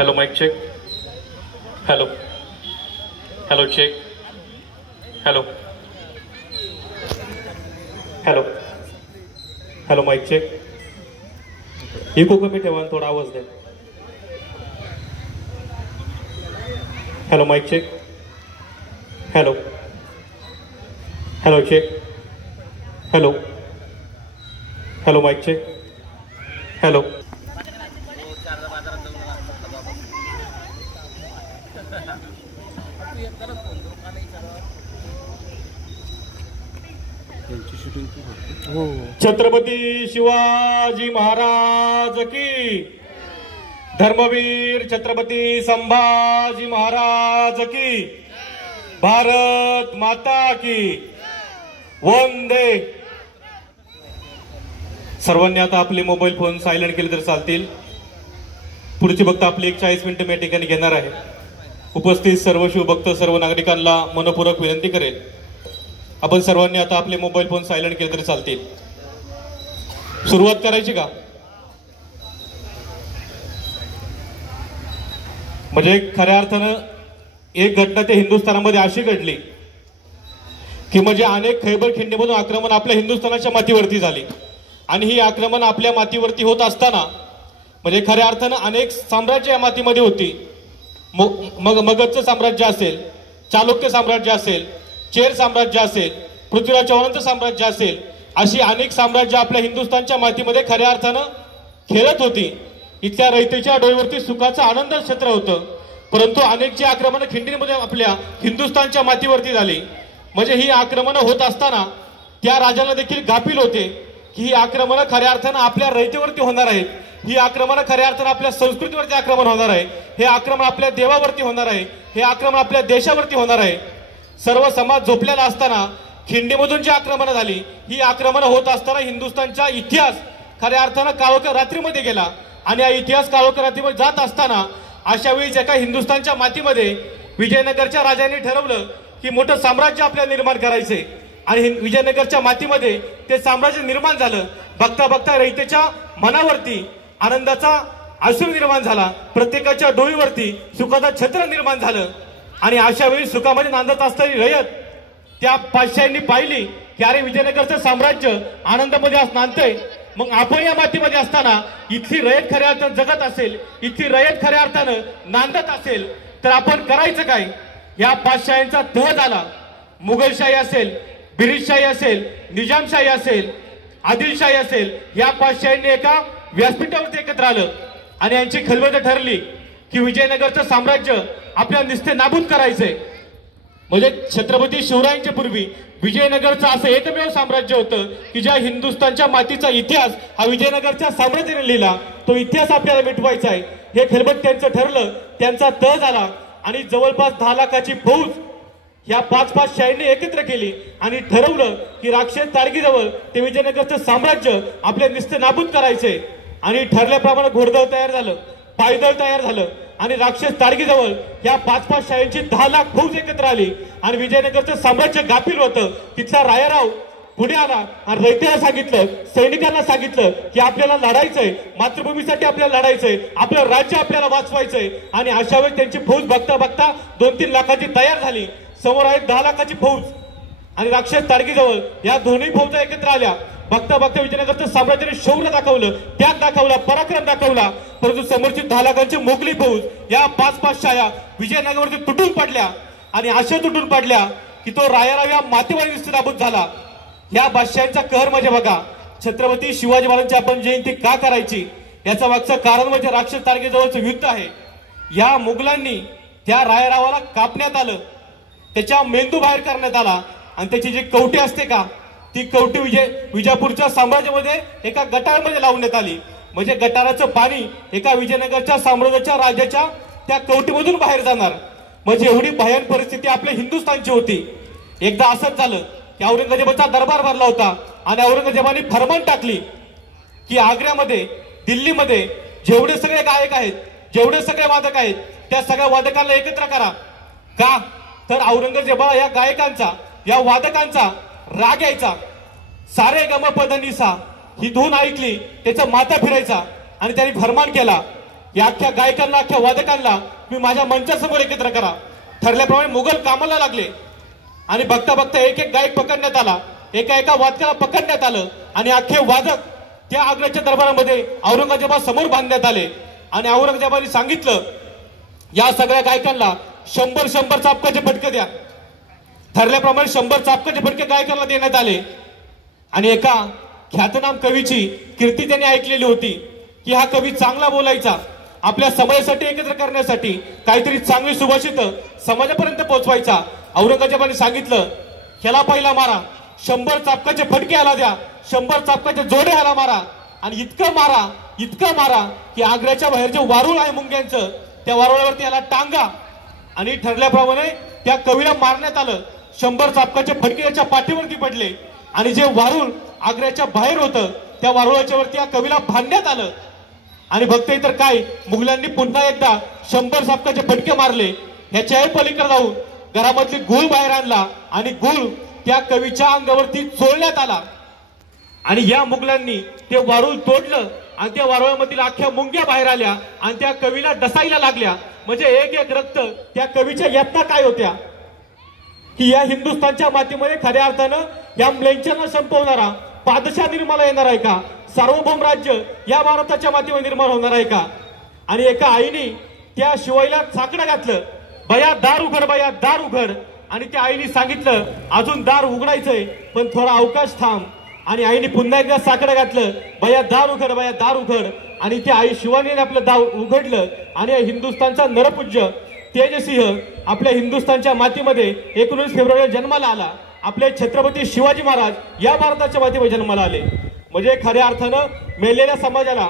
Hello, mic check. Hello. Hello, check. Hello. Hello. Hello, mic check. Echo कमी ठेवा, थोडा आवाज द्या. Hello, mic check. Hello. Hello, check. Hello. Hello, mic check. Hello. Chhatrapati Shivaji Maharaj की, धर्मवीर छत्रपती संभाजी महाराज की, भारत माता की, वंदे. सर्वांनी आता आपले मोबाईल फोन सायलेंट केले तर चालतील. पुढची भक्त आपली 40 मिनिटं या ठिकाणी घेणार आहे. उपस्थित सर्व शिवभक्त सर्व नागरिकांना मनपूर्वक विनंती करेल, आपण सर्वांनी आता आपले मोबाईल फोन सायलेंट केले तरी चालतील. सुरुवात करायची का? म्हणजे खऱ्या अर्थानं एक घटना त्या हिंदुस्थानामध्ये अशी घडली की म्हणजे अनेक खैबर खिंडीमधून आक्रमण आपल्या हिंदुस्थानाच्या मातीवरती झाली. आणि ही आक्रमण आपल्या मातीवरती होत असताना म्हणजे खऱ्या अर्थानं अनेक साम्राज्य या मातीमध्ये होती. मगधचं साम्राज्य असेल, चालुक्य साम्राज्य असेल, चेर साम्राज्य असेल, पृथ्वीराज चौहानांचं साम्राज्य असेल, अशी अनेक साम्राज्य आपल्या हिंदुस्थानच्या मातीमध्ये खऱ्या अर्थानं खेळत होती. इथल्या रयतेच्या डोईवरती सुखाचं आनंद क्षेत्र होतं. परंतु अनेक जी आक्रमणं खिंडीमध्ये आपल्या हिंदुस्थानच्या मातीवरती झाली. म्हणजे ही आक्रमणं होत असताना त्या राजाला देखील गाफील होते की ही आक्रमणं खऱ्या अर्थानं आपल्या रयतेवरती होणार आहेत. ही आक्रमणं खऱ्या अर्थानं आपल्या संस्कृतीवरती आक्रमण होणार आहे. हे आक्रमण आपल्या देवावरती होणार आहे. हे आक्रमण आपल्या देशावरती होणार आहे. सर्व समाज झोपलेला असताना खिंडीमधून जी आक्रमणं झाली, ही आक्रमणं होत असताना हिंदुस्थानचा इतिहास खऱ्या अर्थानं काळोख रात्रीमध्ये गेला. आणि हा इतिहास काळोख रात्रीमध्ये जात असताना अशा वेळी एका हिंदुस्थानच्या मातीमध्ये विजयनगरच्या राजांनी ठरवलं की मोठं साम्राज्य आपल्याला निर्माण करायचंय. आणि विजयनगरच्या मातीमध्ये ते साम्राज्य निर्माण झालं. बघता बघता रयतेच्या मनावरती आनंदाचा अश्रू निर्माण झाला. प्रत्येकाच्या डोळीवरती सुखाचं छत्र निर्माण झालं. आणि अशा वेळी सुखामध्ये नांदत असणारी रयत त्या पातशाहींनी पाहिली की अरे विजयनगरचं साम्राज्य आनंदामध्ये नांदतंय. मग आपण या मातीमध्ये असताना इथली रयत खऱ्या अर्थानं जगत असेल, इथली रयत खऱ्या अर्थानं नांदत असेल तर आपण करायचं काय? या पातशाहींचा तह झाला. मुघलशाही असेल, ब्रिटिशशाही असेल, निजामशाही असेल, आदिलशाही असेल, या पातशाहींनी एका व्यासपीठावरती एकत्र आलं आणि यांची खलबतं ठरली की विजयनगरचं साम्राज्य आपल्याला निस्ते नाबूद करायचंय. म्हणजे छत्रपती शिवरायांच्या पूर्वी विजयनगरचं असं एकमेव साम्राज्य होतं की ज्या हिंदुस्थानच्या मातीचा इतिहास हा विजयनगरच्या साम्राज्याने लिहिला. तो इतिहास आपल्याला मिटवायचा आहे. हे खलबत त्यांचं ठरलं. त्यांचा तह झाला आणि जवळपास 10 लाखाची फौज या 5 शाहींनी एकत्र केली आणि ठरवलं की राक्षस ताडगीजवळ ते विजयनगरचं साम्राज्य आपल्या निस्ते नाबूद करायचंय. आणि ठरल्याप्रमाणे घोडदळ तयार झालं, पायदळ तयार झालं आणि राक्षस ताडगीजवळ या 5 शाहींची 10 लाख फौज एकत्र आली. आणि विजयनगरचं साम्राज्य गाफील होतं. तिथला रायाराव पुढे आला आणि रयतेला सांगितलं, सैनिकांना सांगितलं की आपल्याला लढायचंय, मातृभूमीसाठी आपल्याला लढायचंय, आपलं राज्य आपल्याला वाचवायचंय. आणि अशा वेळी त्यांची फौज बघता बघता 2-3 लाखाची तयार झाली. समोर आहे 10 लाखाची फौज आणि राक्षस ताडगीजवळ या दोन्ही फौजा एकत्र आल्या. बघता बघता विजयनगरचं साम्राज्याने शौर्य दाखवलं, त्याग दाखवला, पराक्रम दाखवला. परंतु समोरची 10 लाखांची मोगली फौज या 5 शाया विजयनगरवरती तुटून पडल्या. आणि अशा तुटून पडल्या की तो रायाराव या मातीवर नाबूद झाला. या बादशाहांचा कहर म्हणजे बघा, छत्रपती शिवाजी महाराजांची आपण जयंती का करायची याचं मागचं कारण म्हणजे राक्षस ताडगीजवळचं युद्ध आहे. या मुघलांनी त्या रायारावाला कापण्यात आलं, त्याच्या मेंदू बाहेर करण्यात आला आणि त्याची जी कवटी असते का ती कवटी विजापूरच्या साम्राज्यामध्ये एका गटारामध्ये लावण्यात आली. म्हणजे गटाराचं पाणी एका विजयनगरच्या साम्राज्याच्या राजाच्या त्या कवटीमधून बाहेर जाणार. म्हणजे एवढी भयान परिस्थिती आपल्या हिंदुस्थानची होती. एकदा असंच झालं की औरंगजेबाचा दरबार भरला होता आणि औरंगजेबाने फरमान टाकली की आग्र्यामध्ये, दिल्लीमध्ये जेवढे सगळे गायक आहेत, जेवढे सगळे वादक आहेत, त्या सगळ्या वादकांना एकत्र करा. का तर औरंगजेबा या गायकांचा, या वादकांचा राग यायचा. सारे गम पद निसा ही धून ऐकली त्याचा माथा फिरायचा आणि त्यांनी फरमान केला या अख्ख्या गायकांना अख्ख्या वादकांना मी माझ्या मंचासमोर एकत्र करा. ठरल्याप्रमाणे मुघल कामाला लागले आणि बघता बघता एक एक गायक पकडण्यात आला, एका एका वादकाला पकडण्यात आलं आणि अख्खे वादक त्या आग्र्याच्या दरबारामध्ये औरंगजेबा समोर बांधण्यात आले. आणि औरंगजेबाने सांगितलं या सगळ्या गायकांना 100 चाबकाचे फटके द्या. ठरल्याप्रमाणे 100 चाबकाचे फटके गायकांना देण्यात आले. आणि एका ख्यातनाम कवीची कीर्ती त्यांनी ऐकलेली होती की हा कवी चांगला बोलायचा, आपल्या समाजासाठी एकत्र करण्यासाठी काहीतरी चांगली सुभाषित समाजापर्यंत पोहोचवायचा. औरंगजेबाने सांगितलं ह्याला पहिला मारा, 100 चाबकाचे फटके ह्याला द्या, 100 चाबकाचे जोडे ह्याला मारा. आणि इतकं मारा की आग्र्याच्या बाहेर जे वारुळ आहे मुंग्यांचं त्या वारुळावरती याला टांगा. आणि ठरल्याप्रमाणे त्या कवीला मारण्यात आलं. 100 चाबकाचे फटके याच्या पाठीवरती पडले आणि जे वारुळ आग्र्याच्या बाहेर होतं त्या वारुळाच्या वरती या कवीला बांधण्यात आलं. आणि बघते तर काय, मुघलांनी पुन्हा एकदा 100 चाबकाचे फटके मारले. ह्याच्याही पलीकडे जाऊन घरामधली गुळ बाहेर आणला आणि गुळ त्या कवीच्या अंगावरती चोळण्यात आला. आणि या मुघलांनी ते वारुळ तोडलं आणि त्या वारुळामधील अख्ख्या मुंग्या बाहेर आल्या आणि त्या कवीला डसायला लागल्या. म्हणजे एक एक रक्त त्या कवीच्या यातना काय होत्या की या हिंदुस्थानच्या मातीमध्ये खऱ्या अर्थानं या म्लेच्छांना संपवणारा पादशाह निर्माण येणार आहे का, सार्वभौम राज्य या भारताच्या मातीमध्ये निर्माण होणार आहे का. आणि एका आईने त्या शिवाईला साकडं घातलं, बया दार उघड, बया दार उघड. आणि त्या आईने सांगितलं अजून दार उघडायचंय पण थोडा अवकाश थांब. आणि आईने पुन्हा एकदा साकडं घातलं, बया दार उघड, बया दार उघड. आणि त्या आई शिवानीने आपलं दार उघडलं आणि हिंदुस्थानचा नरपूज्य तेजसिंह आपल्या हिंदुस्थानच्या मातीमध्ये 19 फेब्रुवारीला जन्माला आला. आपले छत्रपती शिवाजी महाराज या भारताच्या मातीमध्ये जन्माला आले. म्हणजे खऱ्या अर्थानं मेलेल्या समाजाला,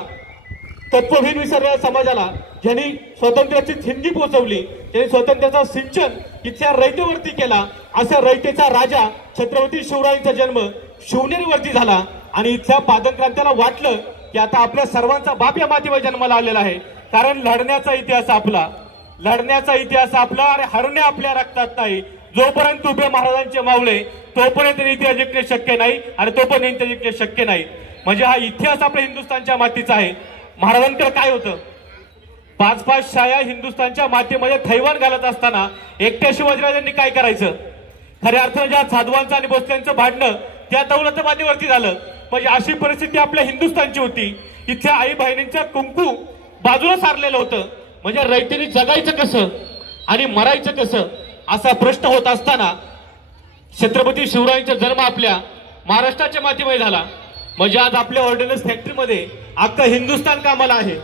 तत्वहीन विसरलेल्या समाजाला ज्यांनी स्वातंत्र्याची थिंडी पोहोचवली, त्यांनी स्वातंत्र्याचा सिंचन इथल्या रयतेवरती केला, अशा रयतेचा राजा छत्रपती शिवरायांचा जन्म शिवनेरीवरती झाला. आणि इथल्या पादक्रांत्याला वाटलं की आता आपल्या सर्वांचा बाप या मातीवर जन्माला आलेला आहे. कारण लढण्याचा इतिहास आपला आणि हरणे आपल्या रक्तात नाही. जोपर्यंत उभे महाराजांचे मावळे तोपर्यंत इतिहास जिंकणे शक्य नाही आणि तोपर्यंत जिंकणे शक्य नाही. म्हणजे हा इतिहास आपल्या हिंदुस्थानच्या मातीचा आहे. महाराजांकडे काय होतं, 5-5 शाया हिंदुस्थानच्या मातीमध्ये थैवान घालत असताना एकट्या शिवाजीराजांनी काय करायचं. खऱ्या अर्थानं ज्या साधवांचं आणि भोसल्यांचं भांडणं त्या दौलताबादीवरती झालं. म्हणजे अशी परिस्थिती आपल्या हिंदुस्थानची होती. इथल्या आई बहिणींचं कुंकू बाजूला सारलेलं होतं. म्हणजे रयतेने जगायचं कसं आणि मरायचं कसं असा प्रश्न होत असताना छत्रपती शिवरायांचा जन्म आपल्या महाराष्ट्राच्या मातीमध्ये झाला. म्हणजे आज आपल्या ऑर्डिनन्स फॅक्टरीमध्ये अख्खं हिंदुस्थान कामाला आहे.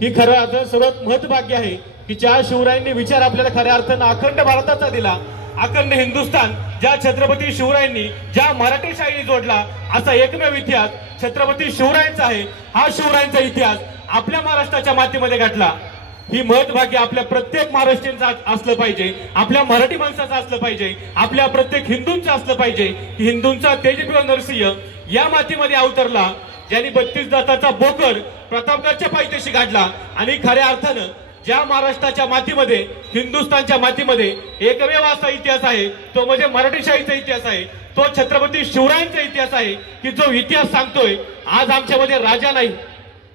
ही खरं अर्थ सर्वात महत्त्वाची आहे की ज्या शिवरायांनी विचार आपल्याला खऱ्या अर्थानं अखंड भारताचा दिला, अखंड हिंदुस्थान ज्या छत्रपती शिवरायांनी ज्या मराठी शाहीने जोडला, असा एकमेव इतिहास छत्रपती शिवरायांचा आहे. हा शिवरायांचा इतिहास आपल्या महाराष्ट्राच्या मातीमध्ये गाठला. ही महत्त्वाची आपल्या प्रत्येक महाराष्ट्रीयांचं असलं पाहिजे, आपल्या मराठी माणसाचं असलं पाहिजे, आपल्या प्रत्येक हिंदूंचं असलं पाहिजे की हिंदूंचा तेजप्रिय नरसिंह या मातीमध्ये अवतरला, ज्यांनी 32 दाताचा बोकड प्रतापगडच्या पायथ्याशी गाडला. आणि खऱ्या अर्थानं ज्या महाराष्ट्राच्या मातीमध्ये, हिंदुस्थानच्या मातीमध्ये एकमेव असा इतिहास आहे तो म्हणजे मराठीशाहीचा इतिहास आहे. तो छत्रपती शिवरायांचा इतिहास आहे की जो इतिहास सांगतोय आज आमच्यामध्ये राजा नाही.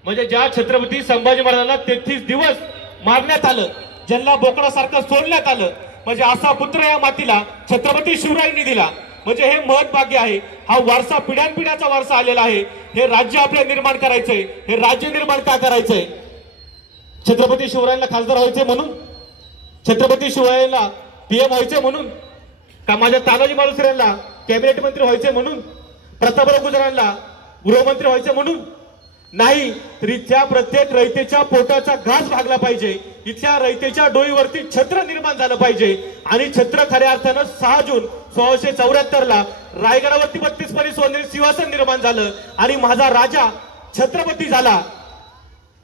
म्हणजे ज्या छत्रपती संभाजी महाराजांना 33 दिवस मारण्यात आलं, ज्यांना बोकडासारखं सोडण्यात आलं, म्हणजे असा पुत्र या मातीला छत्रपती शिवरायांनी दिला. म्हणजे हे महत्भाग्य आहे. हा वारसा पिढ्यानपिढ्याचा वारसा आलेला आहे. हे राज्य आपल्याला निर्माण करायचंय. हे राज्य निर्माण का करायचंय? छत्रपती शिवरायांना खासदार व्हायचे म्हणून, छत्रपती शिवरायांना पीएम व्हायचे म्हणून, का माझ्या तानाजी मालुसरेंना कॅबिनेट मंत्री व्हायचे म्हणून, प्रतापराव गुजरांना गृहमंत्री व्हायचे म्हणून नाही. तर इथल्या प्रत्येक रयतेच्या पोटाचा घास भागला पाहिजे. इथल्या रयतेच्या डोईवरती छत्र निर्माण झालं पाहिजे. आणि छत्र खऱ्या अर्थानं 6 जून 1674 रायगडावरती 32 परी सोनेरी सिंहासन निर्माण झालं आणि माझा राजा छत्रपती झाला.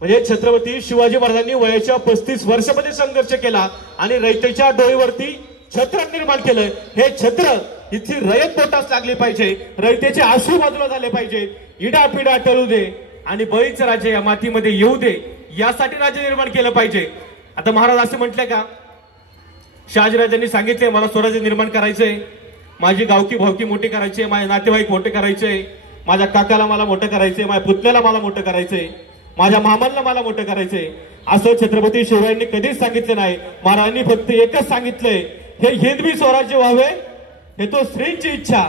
म्हणजे छत्रपती शिवाजी महाराजांनी वयाच्या 35 वर्षामध्ये संघर्ष केला आणि रयतेच्या डोईवरती छत्र निर्माण केलं. हे छत्र इथली रयत पोटास लागली पाहिजे, रयतेचे आशू बाजूला झाले पाहिजे. इडापिडा टळू दे आणि बळीच राजे या मातीमध्ये येऊ दे, यासाठी राज्य निर्माण केलं पाहिजे. आता महाराज असे म्हटले का, शहाजीराजांनी सांगितले मला स्वराज्य निर्माण करायचंय, माझी गावकी भावकी मोठी करायची, माझे नातेवाईक मोठे करायचे, माझ्या काकाला मला मोठं करायचंय, माझ्या पुतण्याला मला मोठं करायचंय. माझ्या मामांना मला मोठं करायचंय असं छत्रपती शिवरायांनी कधीच सांगितलं नाही। महाराजांनी फक्त एकच सांगितलंय, हे हिंदवी स्वराज्य व्हावे, हे तो श्रींची इच्छा।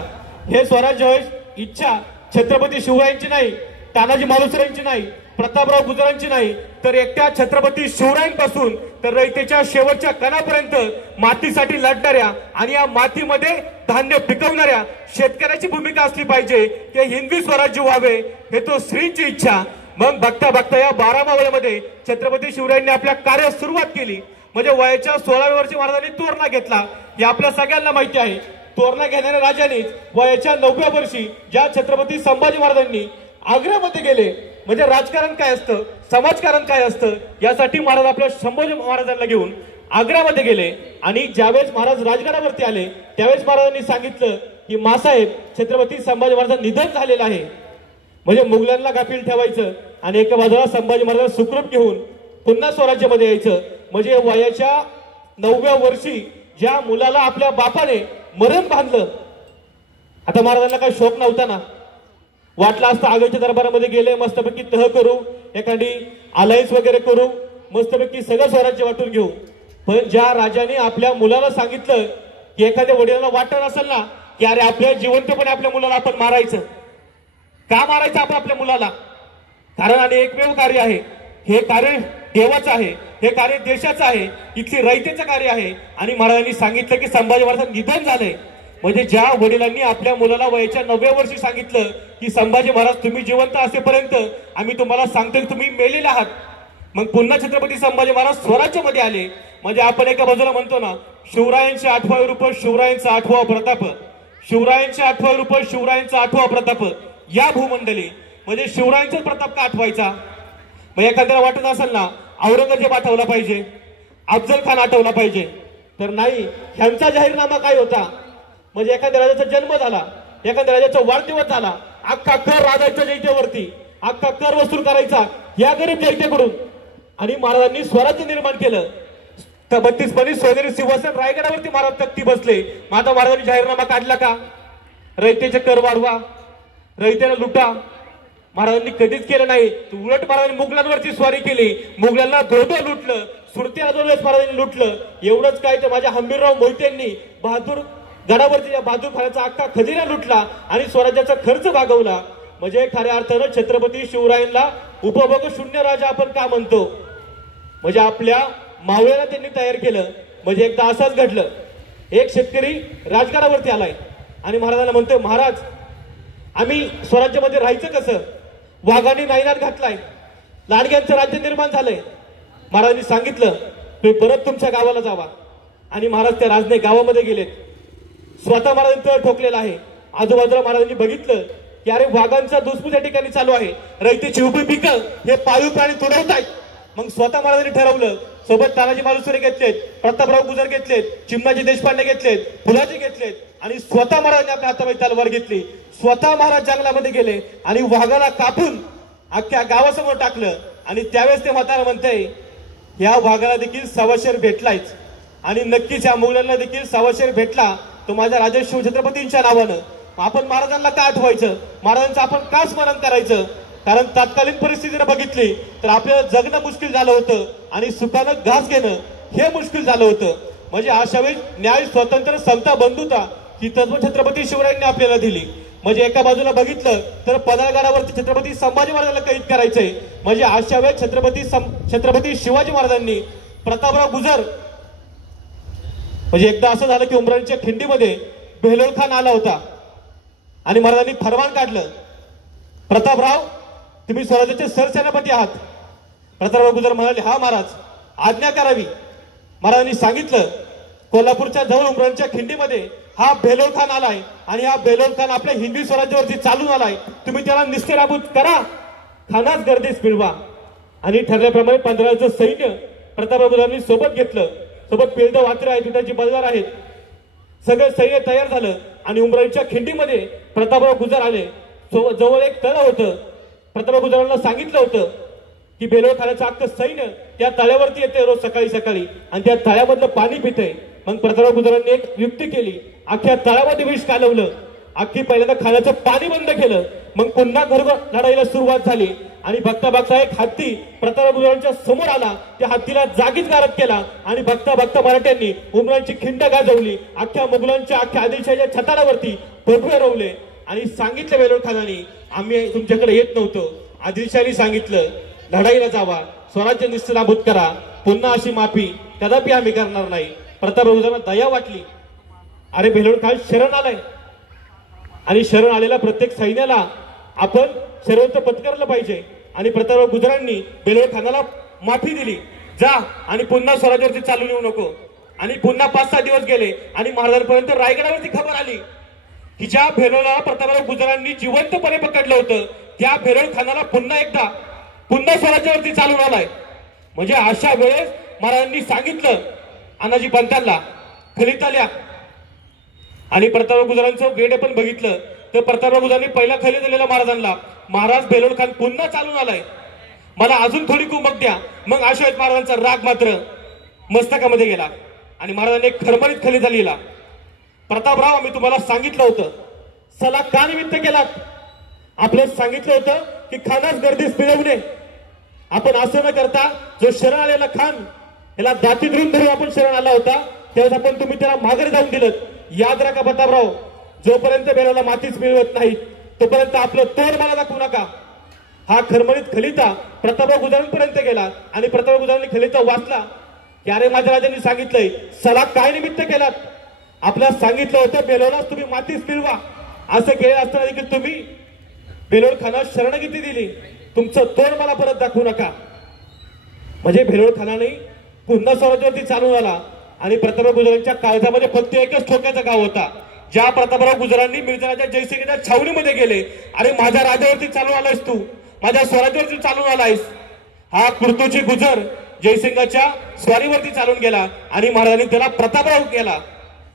हे स्वराज्य इच्छा छत्रपती शिवरायांची नाही, तानाजी मालुसरेंची नाही, प्रतापराव गुजरांची नाही, तर एकट्या छत्रपती शिवरायांपासून तर रयतेच्या शेवटच्या कणापर्यंत मातीसाठी लढणाऱ्या आणि या मातीमध्ये धान्य पिकवणाऱ्या शेतकऱ्याची भूमिका असली पाहिजे। ते हिंदवी स्वराज्य व्हावे, हे तो श्रींची इच्छा। मग बघता बघता या 12व्या वयामध्ये छत्रपती शिवरायांनी आपल्या कार्यास सुरुवात केली। म्हणजे वयाच्या 16व्या वर्षी महाराजांनी तोरणा घेतला, हे आपल्या सगळ्यांना माहिती आहे। तोरणा घेणाऱ्या राजानेच वयाच्या 9व्या वर्षी ज्या छत्रपती संभाजी महाराजांनी आग्र्यामध्ये गेले, म्हणजे राजकारण काय असतं, समाजकारण काय असतं, यासाठी महाराज आपल्या संभाजी महाराजांना घेऊन आग्र्यामध्ये गेले। आणि ज्यावेळेस महाराज राजगडावरती आले त्यावेळेस महाराजांनी सांगितलं की मासाहेब, छत्रपती संभाजी महाराजांचं निधन झालेलं आहे। म्हणजे मुघलांना गाफील ठेवायचं आणि एका बाजूला संभाजी महाराज सुखरूप घेऊन पुन्हा स्वराज्यामध्ये यायचं। म्हणजे वयाच्या 9व्या वर्षी ज्या मुलाला आपल्या बापाने मरण बांधलं, आता महाराजांना काही शोक नव्हता ना, वाटलं असतं आग्र्याच्या दरबारामध्ये गेले मस्तपैकी तह करू, एखादी अलायन्स वगैरे करू, मस्तपैकी सगळं स्वराज्य वाटून घेऊ। पण ज्या राजाने आपल्या मुलाला सांगितलं की एखाद्या वडिलांना वाटत असेल ना की अरे आपल्या जिवंतपणे आपल्या मुलाला आपण मारायचं, का मारायचं आपण आपल्या मुलाला, कारण आणि एकमेव कार्य आहे, हे कार्य देवाचं आहे, हे कार्य देशाचं आहे, इथली रयतेचं कार्य आहे। आणि महाराजांनी सांगितलं की संभाजी महाराजांचं निधन झालंय। म्हणजे ज्या वडिलांनी आपल्या मुलाला वयाच्या 9व्या वर्षी सांगितलं की संभाजी महाराज तुम्ही जिवंत असेपर्यंत आम्ही तुम्हाला सांगतो की तुम्ही मेलेले आहात, मग पुन्हा छत्रपती संभाजी महाराज स्वराज्यामध्ये आले। म्हणजे आपण एका बाजूला म्हणतो ना, शिवरायांचे 8वे रूप शिवरायांचा 8वा प्रताप, शिवरायांचे 8वे रूप शिवरायांचा 8वा प्रताप। या भूमंडली म्हणजे शिवरायांचा प्रताप का आठवायचा? मग एखाद्याला वाटत असेल ना औरंगजेब आठवला पाहिजे, अफजल खान आठवला पाहिजे, तर नाही, ह्यांचा जाहीरनामा काय होता? म्हणजे एखाद्या राजाचा जन्म झाला, एखाद्या राजाचा वाढदिवस झाला, अख्खा कर राजाच्या जयतेवरती, अख्खा कर वसूल करायचा या गरीब जयतेकडून। आणि महाराजांनी स्वराज्य निर्माण केलं। 32 सोनेरी सिंहासन रायगडावरती महाराज तख्ती बसले। माता महाराजांनी जाहीरनामा काढला का? रयतेचे कर वाढवा, रयतेला लुटा, महाराजांनी कधीच केलं नाही। उलट महाराजांनी मुघलांवरती स्वारी केली, मुघलांना धोधो लुटलं, सुरती आजोबाच महाराजांनी लुटलं। एवढंच काय तर माझ्या हंबीरराव मोहितेंनी बहादूर गडावरती बहादूर खानाचा अख्खा खजिना लुटला आणि स्वराज्याचा खर्च भागवला। म्हणजे खऱ्या अर्थानं छत्रपती शिवरायांना उपभोग शून्य राजा आपण का म्हणतो? म्हणजे आपल्या मावळ्याला त्यांनी तयार केलं। म्हणजे एकदा असंच घडलं, एक शेतकरी राजगडावरती आलाय आणि महाराजांना म्हणतोय, महाराज आम्ही स्वराज्यामध्ये राहायचं कसं? वाघांनी नायनाट घातलाय, लाडक्यांचं राज्य निर्माण झालंय। महाराजांनी सांगितलं तुम्ही परत तुमच्या गावाला जावा। आणि महाराज त्या राजने गावामध्ये गेलेत, स्वतः महाराजांनी तळ ठोकलेला आहे। आजूबाजूला महाराजांनी बघितलं की अरे वाघांचा धुसफूस या ठिकाणी चालू आहे, रयतेची उभी पिकं हे पाळीव प्राणी तुडवतायत। मग स्वतः महाराजांनी ठरवलं, सोबत तानाजी मालुसरे घेतलेत, प्रतापराव गुजर घेतलेत, चिमणाजी देशपांडे घेतलेत, फुलाजी घेतलेत आणि स्वतः महाराजांनी आपल्या हातामध्ये तलवार घेतली। स्वतः महाराज जंगलामध्ये गेले आणि वाघाला कापून अख्ख्या गावासमोर टाकलं। आणि त्यावेळेस ते म्हातारा म्हणतंय, या वाघाला देखील सवाशेर भेटलायच आणि नक्कीच या मुलांना देखील सवाशेर भेटला तो माझ्या राजा शिवछत्रपतींच्या नावानं। आपण महाराजांना का आठवायचं, महाराजांचं आपण का स्मरण करायचं? कारण तत्कालीन परिस्थिती जर बघितली तर आपल्याला जगणं मुश्किल झालं होतं आणि सुखानं घास घेणं हे मुश्किल झालं होतं। म्हणजे अशा वेळी न्याय, स्वातंत्र्य, समता, बंधुता ही तत्व छत्रपती शिवरायांनी आपल्याला दिली। म्हणजे एका बाजूला बघितलं तर पदाळगडावरती छत्रपती संभाजी महाराजांना कैद करायचंय। म्हणजे अशा वेळी छत्रपती शिवाजी महाराजांनी प्रतापराव गुजर, म्हणजे एकदा असं झालं की उमरांच्या खिंडीमध्ये बेलोर खान आला होता आणि महाराजांनी फरमान काढलं, प्रतापराव तुम्ही स्वराज्याचे सरसेनापती आहात। प्रतापराव गुजर म्हणाले, हा महाराज, आज्ञा करावी। महाराजांनी सांगितलं, कोल्हापूरच्या जवळ उमरांच्या खिंडीमध्ये हा बेलोर खान आलाय आणि हा बेलोर खान आपल्या हिंदवी स्वराज्यावरती चालून आलाय, तुम्ही त्याला निस्तेनाबूत करा, खानाच गर्दीस मिळवा। आणि ठरल्याप्रमाणे 15,000 सैन्य प्रतापराव गुजरांनी सोबत घेतलं, सोबत पेलद वात्र आहेत, विटाची बलदार आहेत, सगळं सैन्य तयार झालं आणि उमरांच्या खिंडीमध्ये प्रतापराव गुजर आले। जवळ एक तळ होतं, प्रतापराव गुजरांना सांगितलं होतं की बेलोर खानाचं अख्खं सैन्य त्या तळ्यावरती येते रोज सकाळी सकाळी आणि त्या तळ्यामधलं पाणी पितंय। मग प्रतापराव गुजरांनी एक युक्ती केली, अख्ख्या तळ्यामध्ये विष कालवलं, अख्खी पहिल्यांदा खाण्याचं पाणी बंद केलं, मग पुन्हा घर लढाईला सुरुवात झाली आणि बघता बघता एक हत्ती प्रतापराव गुजरांच्या समोर आला. त्या हत्तीला जागीच गारद केला आणि बघता बघता मराठ्यांनी उमरांची खिंड गाजवली. अख्ख्या मुघलांच्या अख्ख्या आदिलशाहीच्या छताडावरती भगवे रोवले आणि सांगितलं बेलोड खानाने, आम्ही तुमच्याकडे येत नव्हतो. आदिलशाही सांगितलं, लढाईला जावा, स्वराज्य निस्तेनाबूत करा, पुन्हा अशी माफी कदापि आम्ही करणार नाही. प्रतापराव गुजरांना दया वाटली. अरे बेलोड खान शरण आलाय आणि शरण आलेला प्रत्येक सैन्याला आपण सर्वत्र पत्करलं पाहिजे. आणि प्रतापराव गुजरांनी बेलोड खानाला माफी दिली, जा आणि पुन्हा स्वराज्यावरती चालून येऊ नको. आणि पुन्हा 5-6 दिवस गेले आणि महाराजांपर्यंत रायगडावरती खबर आली की ज्या बेलोडला प्रतापराव गुजरांनी जिवंतपणे पकडलं होतं त्या बेलोड खानाला पुन्हा स्वराज्यावरती चालून आलाय. म्हणजे अशा वेळेस महाराजांनी सांगितलं अनाजी पंतांना खलीत आल्या. आणि प्रतापराव गुजरांचं वेड पण बघितलं तर प्रतापराव गुजरांनी पहिला खलीत दिलेला महाराजांना, महाराज बेलोड खान पुन्हा चालून आलाय, मला अजून थोडी कुमक द्या. मग अशा वेळेस महाराजांचा राग मात्र मस्तकामध्ये गेला आणि महाराजांनी एक खरमरीत खलीता लिहिला, प्रतापराव आम्ही तुम्हाला सांगितलं होतं, सला का निमित्त केलात? आपलं सांगितलं होतं की खानास गर्दीस फिरवणे. आपण असं न करता जो शरण आलेला खान याला दाती धरून धरून आपण शरण आला होता त्यावेळेस आपण तुम्ही त्याला माघारी जाऊन दिलं. याद राखा प्रतापराव, जोपर्यंत बेलोला मातीच मिळवत नाही तोपर्यंत आपलं तोड मला दाखवू नका. हा खरमरीत खलिता प्रतापराव गुजरांपर्यंत गेला आणि प्रतापराव गुजरांनी खलिता वाचला की अरे माझ्या राजांनी सांगितलंय, सला काय निमित्त केलात? आपल्याला सांगितलं होतं बेलोलाच तुम्ही मातीच मिळवा. असं केलं असताना देखील तुम्ही बेलोड खानास शरणगीती दिली, तुमचं तोड मला परत दाखवू नका. म्हणजे बेलोड खानाने पुन्हा स्वराज्यावरती चालून आला आणि प्रतापराव गुजरांच्या काळजामध्ये फक्त एकच ठोक्याचा गाव होता. ज्या प्रतापराव गुजरांनी मिर्झाराजा जयसिंगच्या छावणीमध्ये गेले, अरे माझ्या राजावरती चालून आलायस तू, माझ्या स्वराज्यावरती चालून आलायस. हा कुर्तुची गुजर जयसिंगाच्या स्वारीवरती चालून गेला आणि महाराजांनी त्याला प्रतापराव केला.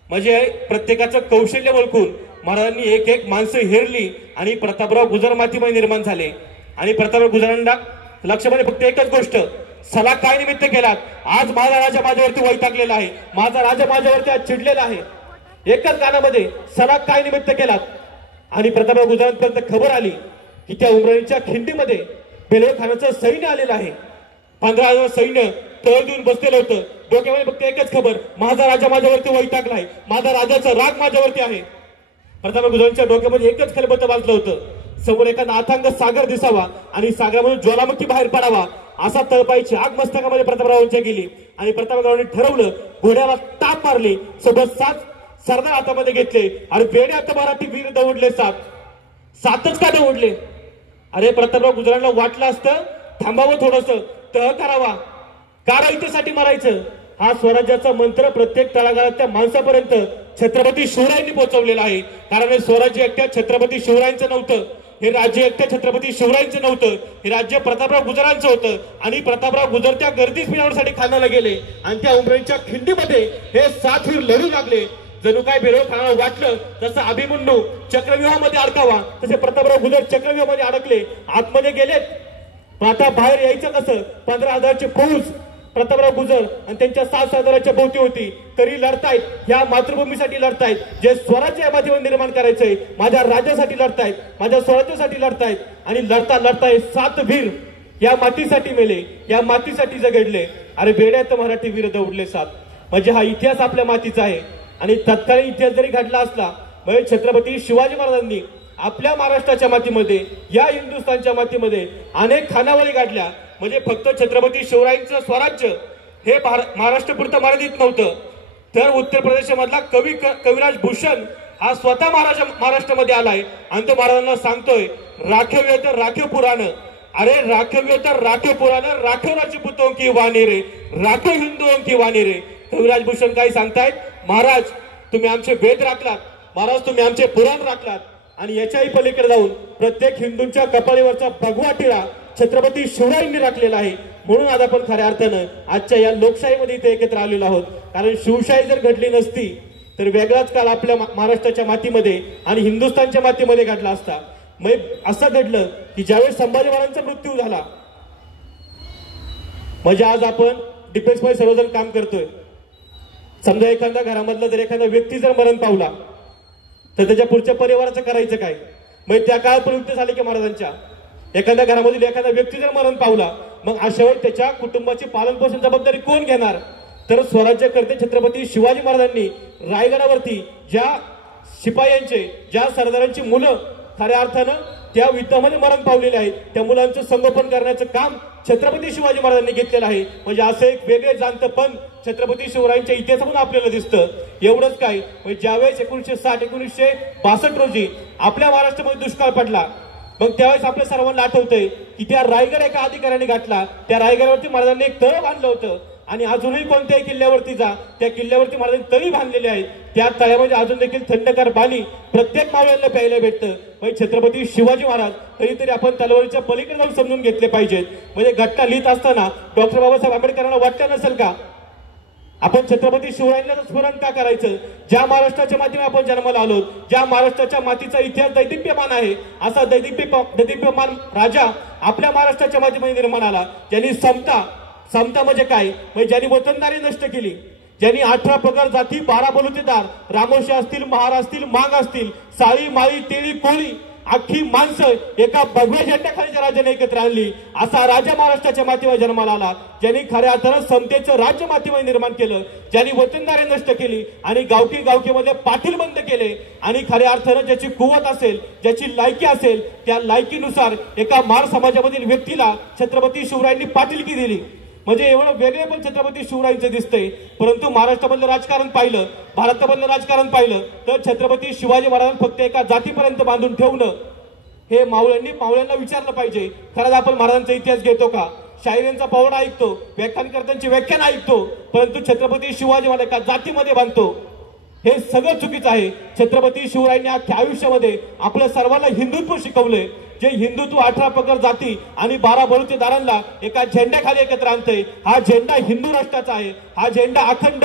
म्हणजे प्रत्येकाचं कौशल्य ओळखून महाराजांनी एक एक माणसं हेरली आणि प्रतापराव गुजर मातीमध्ये निर्माण झाले. आणि प्रतापराव गुजरांना लक्षामध्ये फक्त एकच गोष्ट, सला काय निमित्त केलात? आज माझा राजा माझ्यावरती वैतागलेला आहे, माझा राजा माझ्यावरती आज चिडलेला आहे. एकच गाण्यामध्ये सला काय निमित्त केलात? आणि प्रतापराव गुजरांपर्यंत खबर आली की त्या उमराणीच्या खिंडीमध्ये बेलोड खानाचं सैन्य आलेलं आहे. 15,000 सैन्य तळ देऊन बसलेलं होतं. डोक्यामध्ये फक्त एकच खबर, माझा राजा माझ्यावरती वैतागलाय, माझा राजाचा राग माझ्यावरती आहे. प्रतापराव गुजरांच्या डोक्यामध्ये एकच खलबत्तं वाजलं होतं, समोर एखादा अथांग सागर दिसावा आणि सागरामधून ज्वालामुखी बाहेर पडावा असा तळपायची आग मस्तकामध्ये प्रतापरावांच्या गेली. आणि प्रतापरावांनी ठरवलं, घोड्याला टाप मारली, सोबत 7 सरदार हातामध्ये घेतले आणि बेडे आता मराठी वीर दौडले 7च का दौडले? अरे प्रतापराव गुजरांना वाटलं असतं थांबावं, थोडस तह करावा, का राहितेसाठी मारायचं? हा स्वराज्याचा मंत्र प्रत्येक तळागाळातल्या माणसापर्यंत छत्रपती शिवरायांनी पोहोचवलेला आहे. कारण हे स्वराज्य एकट्या छत्रपती शिवरायांचं नव्हतं, हे राज्य एकट्या छत्रपती शिवरायांचं नव्हतं, हे राज्य प्रतापराव गुजरांचं होतं. आणि प्रतापराव गुजर त्या गर्दीस मिळवण्यासाठी खानाला गेले आणि त्या उमरांच्या खिंडीमध्ये हे 7 वीर लढू लागले. जणू काय बेलोड खानाला वाटलं जसं अभिमन्यू चक्रव्यूहामध्ये अडकावा तसे प्रतापराव गुजर चक्रव्यूहामध्ये अडकले, आतमध्ये गेलेत. पण आता बाहेर यायचं कसं? 15,000ची फौज प्रतापराव गुजर आणि त्यांच्या 7 सरदारांच्या भोवती होती, तरी लढतायत. ह्या मातृभूमीसाठी लढतायत, जे स्वराज्य या मातीवर निर्माण करायचंय, माझ्या राज्यासाठी लढतायत, माझ्या स्वराज्यासाठी लढतायत. आणि लढता लढताय 7 वीर या मातीसाठी मेले, या मातीसाठी जगडले. अरे बेड्यात मराठी वीर दौडले 7. म्हणजे हा इतिहास आपल्या मातीचा आहे. आणि तत्कालीन इतिहास जरी घडला असला म्हणजे छत्रपती शिवाजी महाराजांनी आपल्या महाराष्ट्राच्या मातीमध्ये, या हिंदुस्थानच्या मातीमध्ये अनेक खानावळी गाठल्या. म्हणजे फक्त छत्रपती शिवरायांचं स्वराज्य हे महाराष्ट्र पुरतं मर्यादित नव्हतं, तर उत्तर प्रदेशमधला कविराज भूषण हा स्वतः महाराष्ट्रामध्ये आलाय आणि तो महाराजांना सांगतोय, राखीव तर राखीव पुराण. अरे राखीव तर राखीव पुराण, राखीव राजपूतों की वाणी रे, राखीव हिंदुओं की वाणी रे. कविराज भूषण काय सांगतायत? महाराज तुम्ही आमचे वेद राखलात, महाराज तुम्ही आमचे पुराण राखलात. आणि याच्याही पलीकडे जाऊन प्रत्येक हिंदूंच्या कपाळीवरचा भगवा टिळा छत्रपती शिवरायांनी राखलेला आहे. म्हणून आज आपण खऱ्या अर्थानं आजच्या या लोकशाहीमध्ये इथे एकत्र आलेलो आहोत. कारण शिवशाही जर घडली नसती तर वेगळाच काळ आपल्या महाराष्ट्राच्या मातीमध्ये आणि हिंदुस्थानच्या मातीमध्ये घडला असता. मग असं घडलं की ज्यावेळेस संभाजी महाराजांचा मृत्यू झाला, म्हणजे आज आपण डिफेन्समध्ये सर्वजण काम करतोय. समजा एखाद्या घरामधला जर एखादा व्यक्ती जर मरण पावला तर त्याच्या पुढच्या परिवाराचं करायचं काय? म्हणजे त्या काळ प्रवृत्त झाले की महाराजांच्या एखाद्या घरामधील एखादा व्यक्ती जर मरण पावला, मग अशा वेळी त्याच्या कुटुंबाची पालनपोषण जबाबदारी कोण घेणार? तर स्वराज्यकर्ते छत्रपती शिवाजी महाराजांनी रायगडावरती ज्या शिपायांचे, ज्या सरदारांची मुलं खऱ्या अर्थानं त्या युद्धामध्ये मरण पावलेले आहेत, त्या मुलांचं संगोपन करण्याचं काम छत्रपती शिवाजी महाराजांनी घेतलेलं आहे. म्हणजे असं एक वेगळे जाणतपण छत्रपती शिवरायांच्या इतिहासातून आपल्याला दिसतं. एवढंच काय, म्हणजे ज्यावेळेस 1960-1962 रोजी आपल्या महाराष्ट्रामध्ये दुष्काळ पडला, मग त्यावेळेस आपल्या सर्वांना आठवतंय की त्या रायगड एका अधिकाऱ्याने घातला. त्या रायगडावरती महाराजांनी एक तळ बांधलं होतं आणि अजूनही कोणत्याही किल्ल्यावरती जा, त्या किल्ल्यावरती महाराजांनी तळी बांधलेली आहेत. त्या तळ्यामध्ये अजून देखील थंडगार पाणी प्रत्येक मावळ्यांना प्यायला भेटतं. म्हणजे छत्रपती शिवाजी महाराज कधीतरी आपण तलवारीच्या पलीकडे जाऊन समजून घेतले पाहिजेत. म्हणजे घटना लिहित असताना डॉक्टर बाबासाहेब आंबेडकरांना वाटलं नसेल का आपण छत्रपती शिवरायांना स्मरण का करायचं? ज्या महाराष्ट्राच्या मातीने आपण जन्माला आलो, ज्या महाराष्ट्राच्या मातीचा इतिहास दैदिप्यमान आहे, असा दैदिप्यमान राजा आपल्या महाराष्ट्राच्या मातीमध्ये निर्माण आला. ज्यांनी समता म्हणजे काय, म्हणजे ज्यांनी वतनदारी नष्ट केली, ज्यांनी 18 प्रकार जाती, 12 बलुतेदार, रामोशी असतील, महार असतील, मांग असतील, साळी, माळी, तेळी, कोळी, अख्खी माणसं एका भगव्या झेंड्याखालीच्या राजाने एकत्र आणली, असा राजा महाराष्ट्राच्या मातीवर जन्माला आला. ज्यांनी खऱ्या अर्थानं समतेचं राज्य मातीमध्ये निर्माण केलं, ज्यांनी वतनदारी नष्ट केली आणि गावकीमध्ये पाटील बंद केले, आणि खऱ्या अर्थानं ज्याची कुवत असेल, ज्याची लायकी असेल, त्या लायकीनुसार एका महार समाजामधील व्यक्तीला छत्रपती शिवरायांनी पाटीलकी दिली. म्हणजे एवढं वेगळे पण छत्रपती शिवरायांचे दिसतंय. परंतु महाराष्ट्रामधलं राजकारण पाहिलं, भारतामधलं राजकारण पाहिलं तर छत्रपती शिवाजी महाराजांना फक्त एका जातीपर्यंत बांधून ठेवणं हे मावळ्यांना विचारलं पाहिजे. खरंच आपण महाराजांचा इतिहास घेतो का? शाहिरांचा पवडा ऐकतो, व्याख्यानकर्त्यांची व्याख्यान ऐकतो, परंतु छत्रपती शिवाजी महाराज एका जातीमध्ये बांधतो, हे सगळं चुकीचं आहे. छत्रपती शिवरायांनी अख्ख्या आयुष्यामध्ये आपल्या सर्वांना हिंदुत्व शिकवलंय. जे हिंदुत्व 18 प्रकार जाती आणि 12 बलुतेदारांना एका झेंड्याखाली एकत्र आणतंय. हा झेंडा हिंदू राष्ट्राचा आहे, हा झेंडा अखंड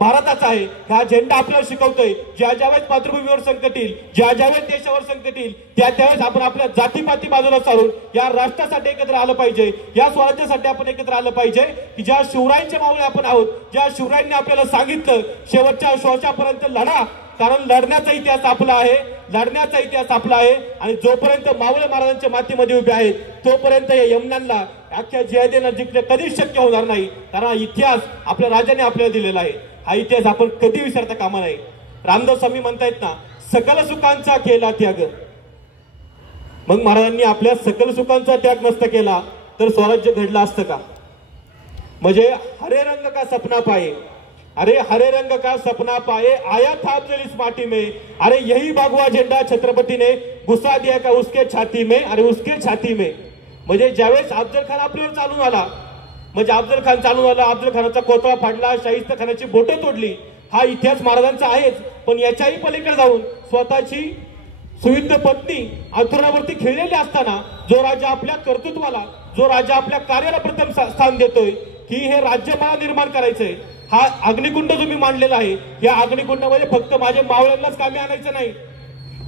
भारताचा आहे. हा झेंडा आपल्याला शिकवतोय ज्या ज्यावेळेस मातृभूमीवर संकट येईल, ज्या ज्यावेळेस देशावर संकट येईल, त्यावेळेस आपण आपल्या जातीपाती बाजूला सारून या राष्ट्रासाठी एकत्र आलं पाहिजे, या स्वराज्यासाठी आपण एकत्र आलं पाहिजे की ज्या शिवरायांचे मावळे आपण आहोत, ज्या शिवरायांनी आपल्याला सांगितलं शेवटच्या श्वासापर्यंत लढा, कारण लढण्याचा इतिहास आपला आहे, लढण्याचा इतिहास आपला आहे. आणि जोपर्यंत मावळे महाराजांच्या मातीमध्ये उभे आहेत तोपर्यंत या यमनांना अख्ख्या जिहादींना जिंकणे कधीच शक्य होणार नाही. कारण हा इतिहास आपल्या राजाने आपल्याला दिलेला आहे. हा इतिहास आपण कधी विसरता कामा नये. रामदास स्वामी म्हणतायत ना, सकल सुखांचा केला त्याग. मग महाराजांनी आपल्या सकल सुखांचा त्याग नसता केला तर स्वराज्य घडलं असतं का? म्हणजे हरे रंग का सपना पाए, अरे हरे रंग का सपना पाए, आया था अफजल इस माटी में, अरे यही भगवा झंडा छत्रपती ने घुसा दिया का उसके छाती में, अरे उसके छाती में. म्हणजे ज्यावेळेस अफजल खान आपल्यावर चालून आला, म्हणजे अफजल खान चालून आला, अफजल खानाचा कोतळा फाडला, शाहिस्ता खानाची बोटं तोडली, हा इतिहास महाराजांचा आहेच. पण याच्याही पलीकडे जाऊन स्वतःची सुयुद्ध पत्नी अंथरुणावरती खेळलेली असताना जो राजा आपल्या कर्तृत्वाला, जो राजा आपल्या कार्याला प्रथम स्थान देतोय की हे राज्य मला निर्माण करायचंय, हा अग्निकुंड जो मी मांडलेला आहे, या अग्निकुंडामध्ये फक्त माझ्या मावळ्यांनाच कामी आणायचं नाही,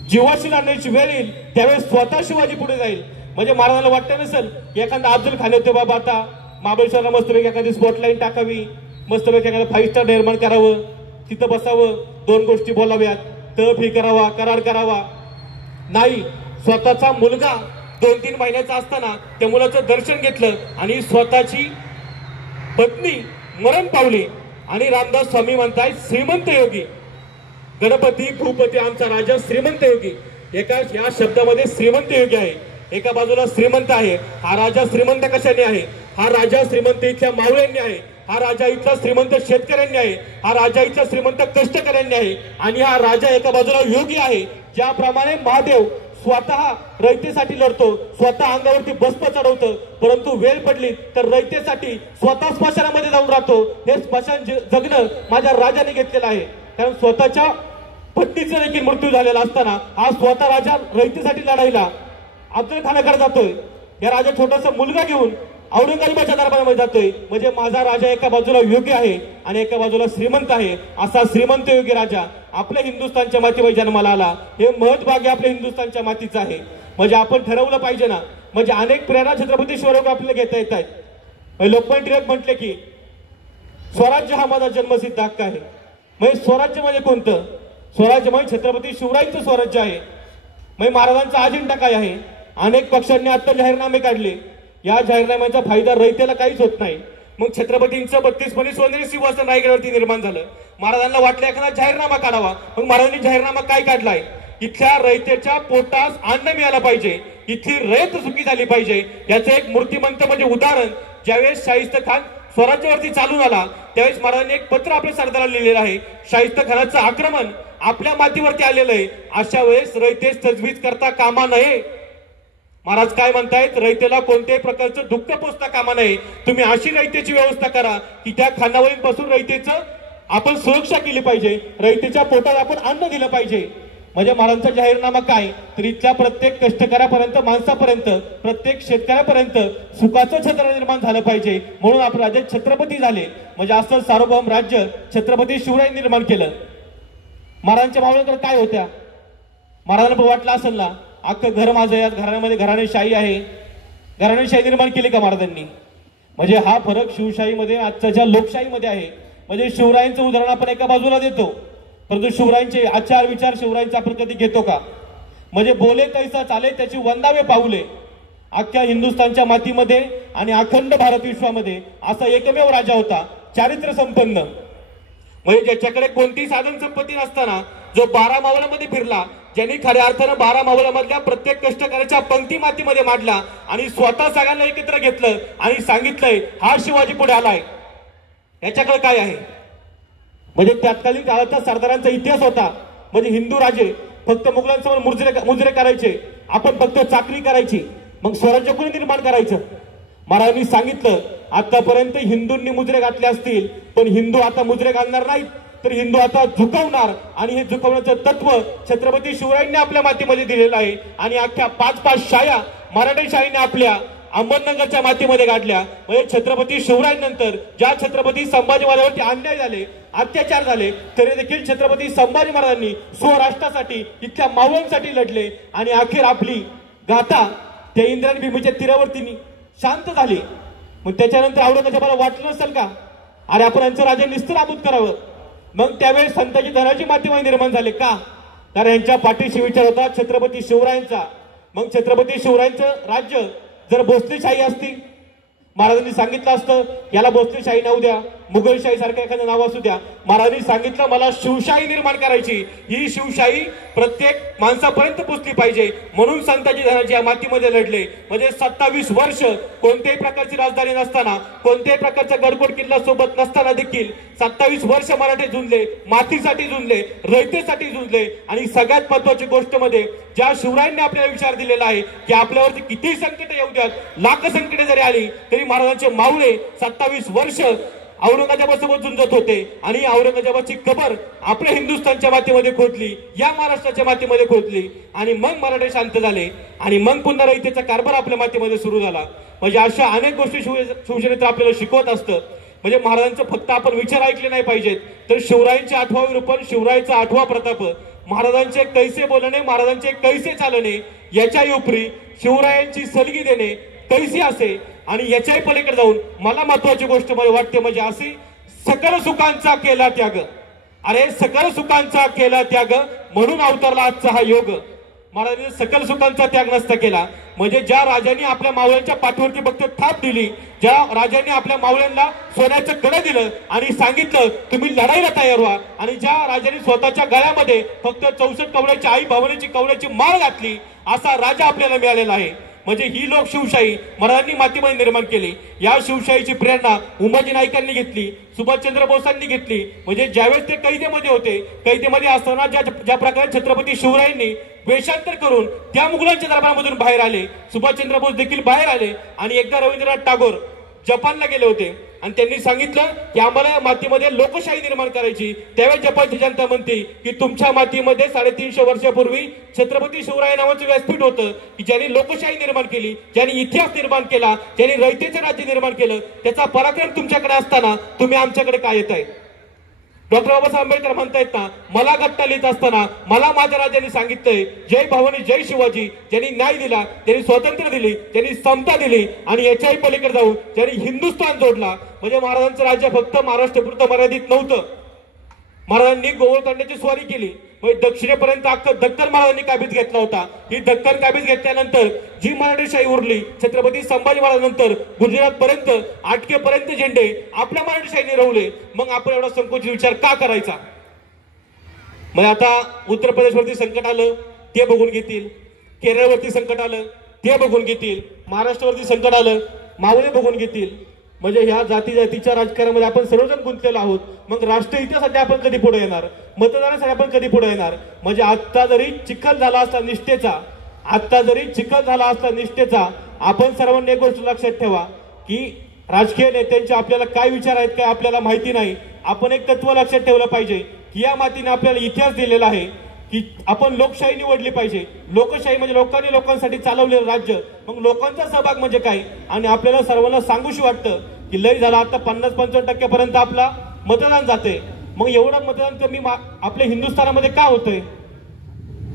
जीवाशी लढण्याची वेळ येईल त्यावेळेस स्वतः शिवाजी पुढे जाईल. म्हणजे महाराजांना वाटतं नसेल एखादा अफजल खान होते बाबा, आता महाबळेश्वरला मस्तपैकी एखादी स्पॉटलाईन टाकावी, मस्तपैकी एखादा 5 स्टार निर्माण करावं, तिथं बसावं, 2 गोष्टी बोलाव्यात, तळफी करावा, करार करावा. नाही, स्वतःचा मुलगा 2-3 महिन्याचा असताना त्या मुलाचं दर्शन घेतलं आणि स्वतःची पत्नी मरण पावली. आणि रामदास स्वामी म्हणताय श्रीमंत योगी, गणपती भूपती आमचा राजा श्रीमंत योगी. या शब्दामध्ये श्रीमंत योगी आहे. एका बाजूला श्रीमंत आहे, हा राजा श्रीमंत कशाने आहे? हा राजा श्रीमंत इथल्या मावळ्यांनी आहे, हा राजा इथला श्रीमंत शेतकऱ्यांनी आहे, हा राजा इथला श्रीमंत कष्टकऱ्यांनी आहे. आणि हा राजा एका बाजूला योगी आहे. ज्याप्रमाणे महादेव स्वतः रयतेसाठी लढतो, स्वतः अंगावरती भस्म चढवतं, परंतु वेळ पडली तर रयतेसाठी स्वतः स्मशानामध्ये जाऊन राहतो. हे स्मशान जगणं माझ्या राजाने घेतलेलं आहे. कारण स्वतःच्या पत्नीचा देखील मृत्यू झालेला असताना हा स्वतः राजा रयतेसाठी लढायला अफजल खानाकडे जातोय. या राजा छोटासा मुलगा घेऊन औरंगजेबाच्या दरबारामध्ये जातोय. म्हणजे माझा राजा एका बाजूला योगी आहे आणि एका बाजूला श्रीमंत आहे. असा श्रीमंत योगी राजा आपल्या हिंदुस्थानच्या मातीवर जन्माला आला. हे महत्भाग्य आपल्या हिंदुस्थानच्या मातीचं आहे. म्हणजे आपण ठरवलं पाहिजे ना. म्हणजे अनेक प्रेरणा छत्रपती शिवराय आपल्याला घेता येत आहेत. लोकमान्य टिळक म्हटले की स्वराज्य हा माझा जन्मसिद्ध हक्क आहे. म्हणजे स्वराज्य म्हणजे कोणतं? स्वराज्य म्हणजे छत्रपती शिवरायांचं स्वराज्य आहे. म्हणजे महाराजांचा अजेंडा काय आहे? अनेक पक्षांनी आता जाहीरनामे काढले, या जाहीरनाम्याचा फायदा रयतेला काहीच होत नाही। मग छत्रपतींचं 32 सोनेरी सिंहासन रायगडावरती निर्माण झालं। महाराजांना वाटलं एखादा जाहीरनामा काढावा, मग महाराजांनी जाहीरनामा काय काढलाय? इथल्या रयतेच्या पोटास अन्न मिळालं पाहिजे, इथली रयत सुखी झाली पाहिजे। याचं एक मूर्तिमंत म्हणजे उदाहरण, ज्यावेळेस शाहिस्त खान स्वराज्यावरती चालून आला त्यावेळेस महाराजांनी एक पत्र आपल्या सरदाराला लिहिलेलं आहे, शाहिस्त खानाचं आक्रमण आपल्या मातीवरती आलेलं आहे, अशा वेळेस रयतेस तजवीज करता कामा नये। महाराज काय म्हणतायत? रयतेला कोणत्याही प्रकारचं दुःख पोचता कामा नये। तुम्ही अशी रयतेची व्यवस्था करा की त्या खानावळीत बसून रयतेचं आपण सुरक्षा केली पाहिजे, रयतेच्या पोटात आपण अन्न दिलं पाहिजे। म्हणजे महाराजांचा जाहीरनामा काय? तर इथल्या प्रत्येक कष्टकऱ्यापर्यंत, माणसापर्यंत, प्रत्येक शेतकऱ्यापर्यंत सुखाचं छत्र निर्माण झालं पाहिजे, म्हणून आपलं राज्य छत्रपती झाले। म्हणजे असं सार्वभौम राज्य छत्रपती शिवराय निर्माण केलं। महाराजांच्या मावळ्यांकडे काय होत्या? महाराजांना वाटलं असेल ना अख्खं घर माझं, या घराण्यामध्ये घराणेशाही आहे, घराणेशाही निर्माण केली का महाराजांनी? म्हणजे हा फरक शिवशाहीमध्ये आजच्या लोकशाहीमध्ये आहे। म्हणजे शिवरायांचं उदाहरण आपण एका बाजूला देतो, परंतु शिवरायांचे आचार विचार शिवरायांचा आपण कधी घेतो का? म्हणजे बोले तैसा चाले त्याची वंदावे पाऊले। अख्ख्या हिंदुस्थानच्या मातीमध्ये आणि अखंड भारत विश्वामध्ये असा एकमेव राजा होता, चारित्र्य संपन्न, म्हणजे ज्याच्याकडे कोणतीही साधन संपत्ती नसताना जो 12 मावळामध्ये फिरला, ज्यांनी खऱ्या अर्थानं 12 मावळामधल्या प्रत्येक कष्टकऱ्याच्या पंक्ती मातीमध्ये मांडला आणि स्वतः सगळ्यांना एकत्र घेतलं आणि सांगितलंय हा शिवाजी पुढे आलाय। याच्याकडे काय आहे? म्हणजे तत्कालीन काळाचा सरदारांचा इतिहास होता। म्हणजे हिंदू राजे फक्त मुघलांसमोर मुजरे करायचे, आपण फक्त चाकरी करायची, मग स्वराज्य कोणी निर्माण करायचं? महाराजांनी सांगितलं आतापर्यंत हिंदूंनी मुजरे घातले असतील, पण हिंदू आता मुजरे घालणार नाहीत, तर हिंदू आता झुकवणार। आणि हे झुकवण्याचं तत्व छत्रपती शिवरायांनी आपल्या मातीमध्ये दिलेलं आहे। आणि अख्ख्या 5 शाया मराठी शाहीने आपल्या अहमदनगरच्या मातीमध्ये गाडल्या। म्हणजे छत्रपती शिवरायांनंतर ज्या छत्रपती संभाजी महाराजांवरती अन्याय झाले, अत्याचार झाले, तरी देखील छत्रपती संभाजी महाराजांनी स्वराष्ट्रासाठी, इथल्या मावळ्यांसाठी लढले आणि अखेर आपली गाथा त्या इंद्रायणी भीमेच्या तीरावरती शांत झाली। मग त्याच्यानंतर औरंगजेबाला वाटलं नसेल का अरे आपण यांचं राज्य निस्तेनाबूत करावं? मग त्यावेळेस संताजी धनाजी मातीमध्ये निर्माण झाले का? कारण यांच्या पाठीशी विचार होता छत्रपती शिवरायांचा। मग छत्रपती शिवरायांचं राज्य जर भोसलेशाही असती, महाराजांनी सांगितलं असतं याला भोसलेशाही नाव द्या, मुघलशाही सारखं एखादं नाव असू द्या। महाराजांनी सांगितलं मला शिवशाही निर्माण करायची, ही शिवशाही प्रत्येक माणसापर्यंत पोहोचली पाहिजे, म्हणून संताजी धनाजी या मातीमध्ये लढले। म्हणजे 27 वर्ष कोणत्याही प्रकारची राजधानी नसताना, कोणत्याही प्रकारचा गडकोट किल्ला सोबत नसताना देखील 27 वर्ष मराठे झुंजले, मातीसाठी झुंजले, रयतेसाठी झुंजले। आणि सगळ्यात महत्वाची गोष्ट म्हणजे ज्या शिवरायांनी आपल्याला विचार दिलेला आहे की आपल्यावरती किती संकट येऊ द्यात, लाख संकटे जरी आली तरी महाराजांचे मावळे 27 वर्ष औरंगजेबासोबत झुंजत होते आणि औरंगजेबाची कबर आपल्या हिंदुस्थानच्या मातीमध्ये खोदली, या महाराष्ट्राच्या मातीमध्ये खोदली आणि मग मराठे शांत झाले आणि मग पुन्हा रयतेचा कारभार आपल्या मातीमध्ये सुरू झाला। म्हणजे अशा अनेक गोष्टी शिवसेनेत आपल्याला शिकवत असतं। म्हणजे महाराजांचं फक्त आपण विचार ऐकले नाही पाहिजेत, तर शिवरायांचे 8वे रूपन, शिवरायांचा 8वा प्रताप, महाराजांचे कैसे बोलणे, महाराजांचे कैसे चालणे, याच्याही उपरी शिवरायांची सलगी देणे कैसी असे। आणि याच्याही पलीकडे जाऊन मला महत्वाची गोष्ट मला वाटते म्हणजे अशी सकल सुखांचा केला त्याग। अरे सकल सुखांचा केला त्याग म्हणून अवतरला आजचा हा योग। महाराजांनी सकल सुखांचा त्याग नसता केला म्हणजे ज्या राजांनी आपल्या मावळ्यांच्या पाठीवरती फक्त थाप दिली, ज्या राजांनी आपल्या मावळ्यांना सोन्याचं कड दिलं आणि सांगितलं तुम्ही लढाईला तयार व्हा, आणि ज्या राजांनी स्वतःच्या गळ्यामध्ये फक्त 64 कवड्याची आई भवानीची कवड्याची माळ घातली, असा राजा आपल्याला मिळालेला आहे। म्हणजे ही लोकशिवशाही महाराजांनी मातीमध्ये निर्माण केली। या शिवशाहीची प्रेरणा उमाजी नाईकांनी घेतली, सुभाषचंद्र बोसांनी घेतली। म्हणजे ज्यावेळेस ते कैदेमध्ये होते, कैदेमध्ये असताना ज्या प्रकारे छत्रपती शिवरायांनी वेषांतर करून त्या मुघलांच्या दरबारामधून बाहेर आले, सुभाषचंद्र बोस देखील बाहेर आले। आणि एकदा रवींद्रनाथ टागोर जपानला गेले होते आणि त्यांनी सांगितलं की आम्हाला या मातीमध्ये लोकशाही निर्माण करायची। त्यावेळेस जपानची जनता म्हणते की तुमच्या मातीमध्ये 350 वर्षापूर्वी छत्रपती शिवराय नावाचं व्यासपीठ होतं की ज्यांनी लोकशाही निर्माण केली, ज्यांनी इतिहास निर्माण केला, ज्यांनी रयतेचं राज्य निर्माण केलं, त्याचा पराक्रम तुमच्याकडे असताना तुम्ही आमच्याकडे काय येताय? डॉक्टर बाबासाहेब आंबेडकर म्हणतायत ना, मला गट्टा लिहित असताना मला माझ्या राजांनी सांगितलंय जय भवानी जय शिवाजी, ज्यांनी न्याय दिला, ज्यांनी स्वातंत्र्य दिली, ज्यांनी समता दिली आणि याच्याही पलीकडे जाऊन ज्यांनी हिंदुस्थान जोडला। म्हणजे महाराजांचं राज्य फक्त महाराष्ट्रापुरतं मर्यादित नव्हतं, महाराजांनी गोवळकोंड्याची स्वारी केली, म्हणजे दक्षिणेपर्यंत अख्खं दक्कन महाराजांनी काबीज घेतला होता. ही दक्कन काबीज घेतल्यानंतर जी मराठेशाही उरली, छत्रपती संभाजी महाराजांनंतर गुजरात पर्यंत आटकेपर्यंत झेंडे आपल्या मराठेशाहीने रोवले. मग आपण एवढा संकोचित विचार का करायचा? मग आता उत्तर प्रदेशवरती संकट आलं ते बघून घेतील, केरळवरती संकट आलं ते बघून घेतील, महाराष्ट्रावरती संकट आलं मावळे बघून घेतील. म्हणजे ह्या जाती जातीच्या राजकारणामध्ये आपण सर्वजण गुंतलेलो आहोत. मग राष्ट्रहितासाठी आपण कधी पुढे येणार? मतदानासाठी आपण कधी पुढे येणार? म्हणजे आता जरी चिखल झाला असता निष्ठेचा, आपण सर्वांनी एक गोष्ट लक्षात ठेवा की राजकीय नेत्यांचे आपल्याला काय विचार आहेत काय आपल्याला माहिती नाही. आपण एक तत्व लक्षात ठेवलं पाहिजे की या मातीने आपल्याला इतिहास दिलेला आहे की आपण लोकशाही निवडली पाहिजे. लोकशाही म्हणजे लोकांनी लोकांसाठी चालवलेलं राज्य. मग लोकांचा सहभाग म्हणजे काय? आणि आपल्याला सर्वांना सांगूशी वाटतं की लय झाला आता 50-55% पर्यंत आपला मतदान जाते. मग एवढं मतदान कमी आपल्या हिंदुस्थानामध्ये का होतंय?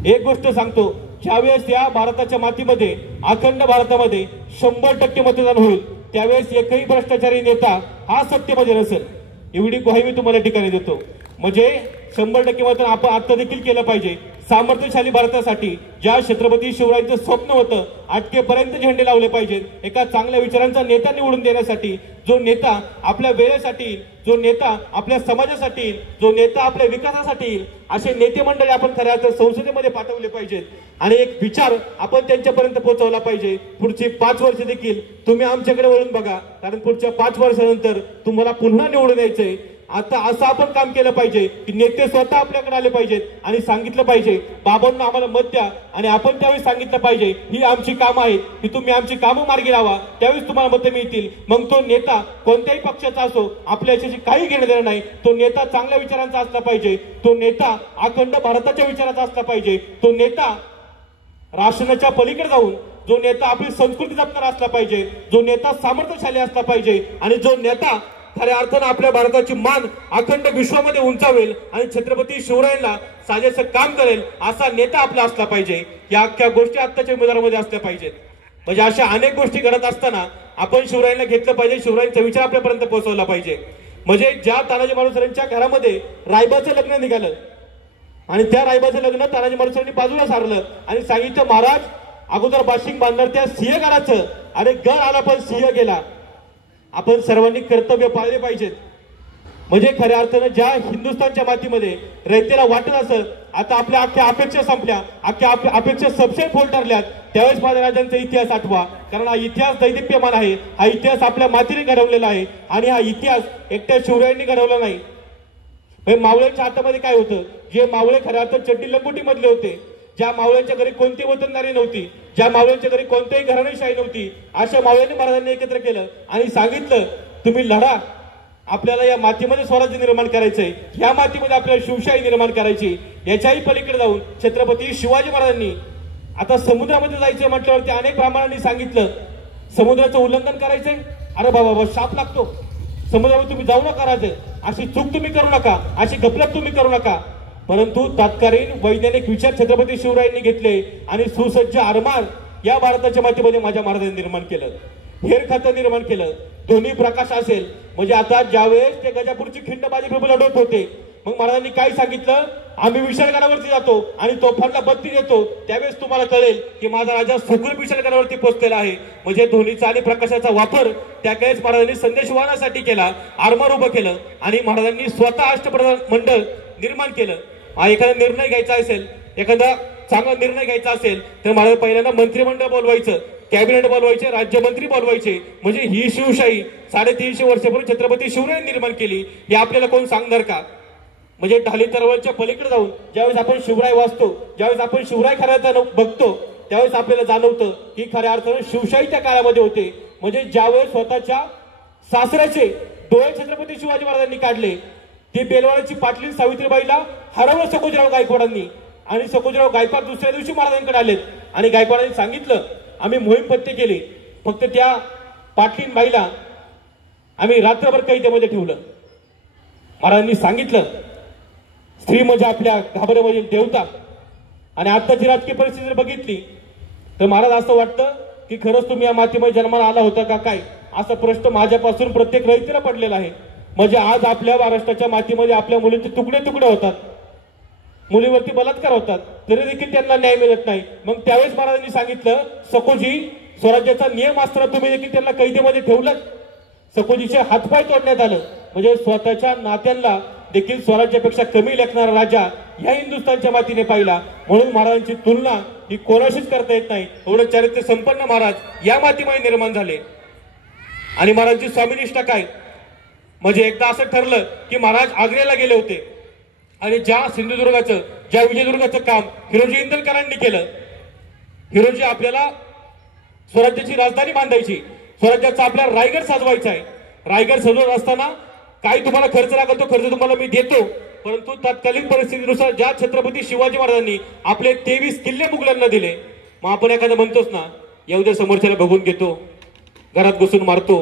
एक गोष्ट सांगतो, ज्यावेळेस या भारताच्या मातीमध्ये अखंड भारतामध्ये 100% मतदान होईल त्यावेळेस एकही भ्रष्टाचारी नेता हा सत्तेमध्ये नसेल, एवढी ग्वाही मी तुम्हाला ठिकाणी देतो. म्हणजे 100% मतदान आपण आता देखील केलं पाहिजे. सामर्थ्यशाली भारतासाठी ज्या छत्रपती शिवरायांचं स्वप्न होतं आटकेपर्यंत झेंडे लावले पाहिजेत. एका चांगल्या विचारांचा नेता निवडून देण्यासाठी, जो नेता आपल्या वेळेसाठी, जो नेता आपल्या समाजासाठी, जो नेता आपल्या विकासासाठी, असे नेते मंडळी आपण खऱ्या अर्थाने संसदेमध्ये पाठवले पाहिजेत आणि एक विचार आपण त्यांच्यापर्यंत पोहोचवला पाहिजे. पुढची 5 वर्ष देखील तुम्ही आमच्याकडे वळून बघा, कारण पुढच्या 5 वर्षानंतर तुम्हाला पुन्हा निवडून यायचंय. आता असं आपण काम केलं पाहिजे की नेते स्वतः आपल्याकडे आले पाहिजेत आणि सांगितलं पाहिजे बाबांना आम्हाला मत द्या, आणि आपण त्यावेळी सांगितलं पाहिजे ही आमची कामं आहेत की तुम्ही आमची कामं मार्गी लावा, त्यावेळेस तुम्हाला मतं मिळतील. मग तो नेता कोणत्याही पक्षाचा असो, आपल्या याच्याशी काही घेणं देणं नाही. तो नेता चांगल्या विचारांचा असला पाहिजे, तो नेता अखंड भारताच्या विचाराचा असला पाहिजे, तो नेता राष्ट्राच्या पलीकडे जाऊन जो नेता आपली संस्कृती जपणारा असला पाहिजे, जो नेता सामर्थ्यशाली असला पाहिजे आणि जो नेता खऱ्या अर्थानं आपल्या भारताची मान अखंड विश्वामध्ये उंचावेल आणि छत्रपती शिवरायांना साजेसं काम करेल असा नेता आपला असला पाहिजे. या अख्ख्या गोष्टी आत्ताच्या उमेदवारामध्ये असल्या पाहिजेत. म्हणजे अशा अनेक गोष्टी घडत असताना आपण शिवरायांना घेतलं पाहिजे, शिवरायांचा विचार आपल्यापर्यंत पोहोचवला पाहिजे. म्हणजे ज्या तानाजी मालुसरेंच्या घरामध्ये रायबाचं लग्न निघालं आणि त्या रायबाचं लग्न तानाजी मालुसरेंनी बाजूला सारलं आणि सांगितलं महाराज अगोदर बाशिंग बांधणार त्या सिंहगडाचं, आणि गड आला पण सिंह गेला. आपण सर्वांनी कर्तव्य पाळले पाहिजेत. म्हणजे खऱ्या अर्थानं ज्या हिंदुस्थानच्या मातीमध्ये रयतेला वाटत असं आता आपल्या अख्ख्या अपेक्षा संपल्या, अख्ख्या अपेक्षा सबसे फोल ठरल्यात, त्यावेळेस माझ्या राजांचा इतिहास आठवा, कारण हा इतिहास दैदिप्यमान आहे. हा इतिहास आपल्या मातीने घडवलेला आहे आणि हा इतिहास एकट्या शिवरायांनी घडवला नाही. मावळ्यांच्या हातामध्ये काय होतं? जे मावळे खऱ्या अर्थात चड्डी लंगोटी मधले होते, ज्या मावळ्यांच्या घरी कोणती वतनदारी नव्हती, ज्या मावळ्यांच्या घरी कोणत्याही घराणेशाही नव्हती, अशा मावळ्यांनी महाराजांनी एकत्र केलं आणि सांगितलं तुम्ही लढा, आपल्याला या मातीमध्ये स्वराज्य निर्माण करायचंय, या मातीमध्ये आपल्याला शिवशाही निर्माण करायची. याच्याही पलीकडे जाऊन छत्रपती शिवाजी महाराजांनी आता समुद्रामध्ये जायचं म्हटल्यावरती अनेक ब्राह्मणांनी सांगितलं समुद्राचं उल्लंघन करायचंय, अरे बाबा शाप लागतो, समुद्रामध्ये तुम्ही जाऊ नका राजे, अशी चूक तुम्ही करू नका, अशी गफलत तुम्ही करू नका. परंतु तात्कालीन वैज्ञानिक विचार छत्रपती शिवरायांनी घेतले आणि सुसज्ज आरमार या भारताच्या मातीमध्ये माझ्या महाराजांनी निर्माण केलं, हेर खातं निर्माण केलं, दोन्ही प्रकाश असेल. म्हणजे आता ज्यावेळेस ते गजापूरची खिंडबाजी प्रभू लढवत होते, मग महाराजांनी काय सांगितलं, आम्ही विशाळगडावरती जातो आणि तोफांना बत्ती देतो, त्यावेळेस तुम्हाला कळेल की माझा राजा सुखरूप विशाळगडावरती पोहोचलेला आहे. म्हणजे ध्वनीचा आणि प्रकाशाचा वापर त्यावेळेस महाराजांनी संदेश वाहनासाठी केला, आरमार उभं केलं आणि महाराजांनी स्वतः अष्टप्रधान मंडळ निर्माण केलं. एखादा निर्णय घ्यायचा असेल, एखादा चांगला निर्णय घ्यायचा असेल तर महाराज पहिल्यांदा मंत्रिमंडळ बोलवायचं, कॅबिनेट बोलवायचे, राज्यमंत्री बोलवायचे. म्हणजे ही शिवशाही 350 वर्षापूर्वी छत्रपती शिवरायांनी निर्माण केली, हे आपल्याला कोण सांगणार का? म्हणजे ढाली तरवरच्या पलीकडे जाऊन ज्यावेळेस आपण शिवराय वाचतो, ज्यावेळेस आपण शिवराय खऱ्या बघतो, त्यावेळेस आपल्याला जाणवतं की खऱ्या अर्थानं शिवशाही त्या काळामध्ये होते. म्हणजे ज्यावेळेस स्वतःच्या सासऱ्याचे डोळे छत्रपती शिवाजी महाराजांनी काढले, ती बेलवाड्याची पाटलीन सावित्रीबाईला हरवलं सकोजीराव गायकवाडांनी, आणि सकोजीराव गायकवाड दुसऱ्या दिवशी महाराजांकडे आलेत आणि गायकवाडांनी सांगितलं आम्ही मोहीम पत्ते केली, फक्त त्या पाटलीन बाईला आम्ही रात्रभर कैदेमध्ये ठेवलं. महाराजांनी सांगितलं स्त्री म्हणजे आपल्या घाबऱ्यामधील देवता. आणि आताची राजकीय परिस्थिती जर बघितली तर महाराज असं वाटतं की खरंच तुम्ही या मातीमध्ये जन्माला आला होता का काय, असा प्रश्न माझ्यापासून प्रत्येक रयतेला पडलेला आहे. म्हणजे आज आपल्या महाराष्ट्राच्या मातीमध्ये आपल्या मुलींचे तुकडे तुकडे होतात, मुलीवरती बलात्कार होतात, तरी देखील त्यांना न्याय मिळत नाही. मग त्यावेळेस महाराजांनी सांगितलं, सकोजी स्वराज्याचा नियम असताना तुम्ही देखील त्यांना कैदेमध्ये ठेवलं. सकोजीचे हातपाय तोडण्यात आलं. म्हणजे स्वतःच्या नात्यांना देखील स्वराज्यापेक्षा कमी लेखणारा राजा या हिंदुस्थानच्या मातीने पाहिला. म्हणून महाराजांची तुलना ही कोणाशीच करता येत नाही. एवढं चारित्र्य संपन्न महाराज या मातीमध्ये निर्माण झाले. आणि महाराजांची स्वामीनिष्ठा काय, म्हणजे एकदा असं ठरलं की महाराज आग्र्याला गेले होते आणि ज्या सिंधुदुर्गाचं, ज्या विजयदुर्गाचं काम हिरोजी इंदलकरांनी केलं. हिरोजी आपल्याला स्वराज्याची राजधानी बांधायची, स्वराज्याचा आपल्याला रायगड साजवायचा आहे. रायगड सजवत असताना काही तुम्हाला खर्च लागतो, तो खर्च तुम्हाला मी देतो, परंतु तत्कालीन परिस्थितीनुसार ज्या छत्रपती शिवाजी महाराजांनी आपले 23 किल्ले मुघलांना दिले, मग आपण एखादा म्हणतोच ना, येऊ दे समोरच्याला बघून घेतो, घरात घुसून मारतो.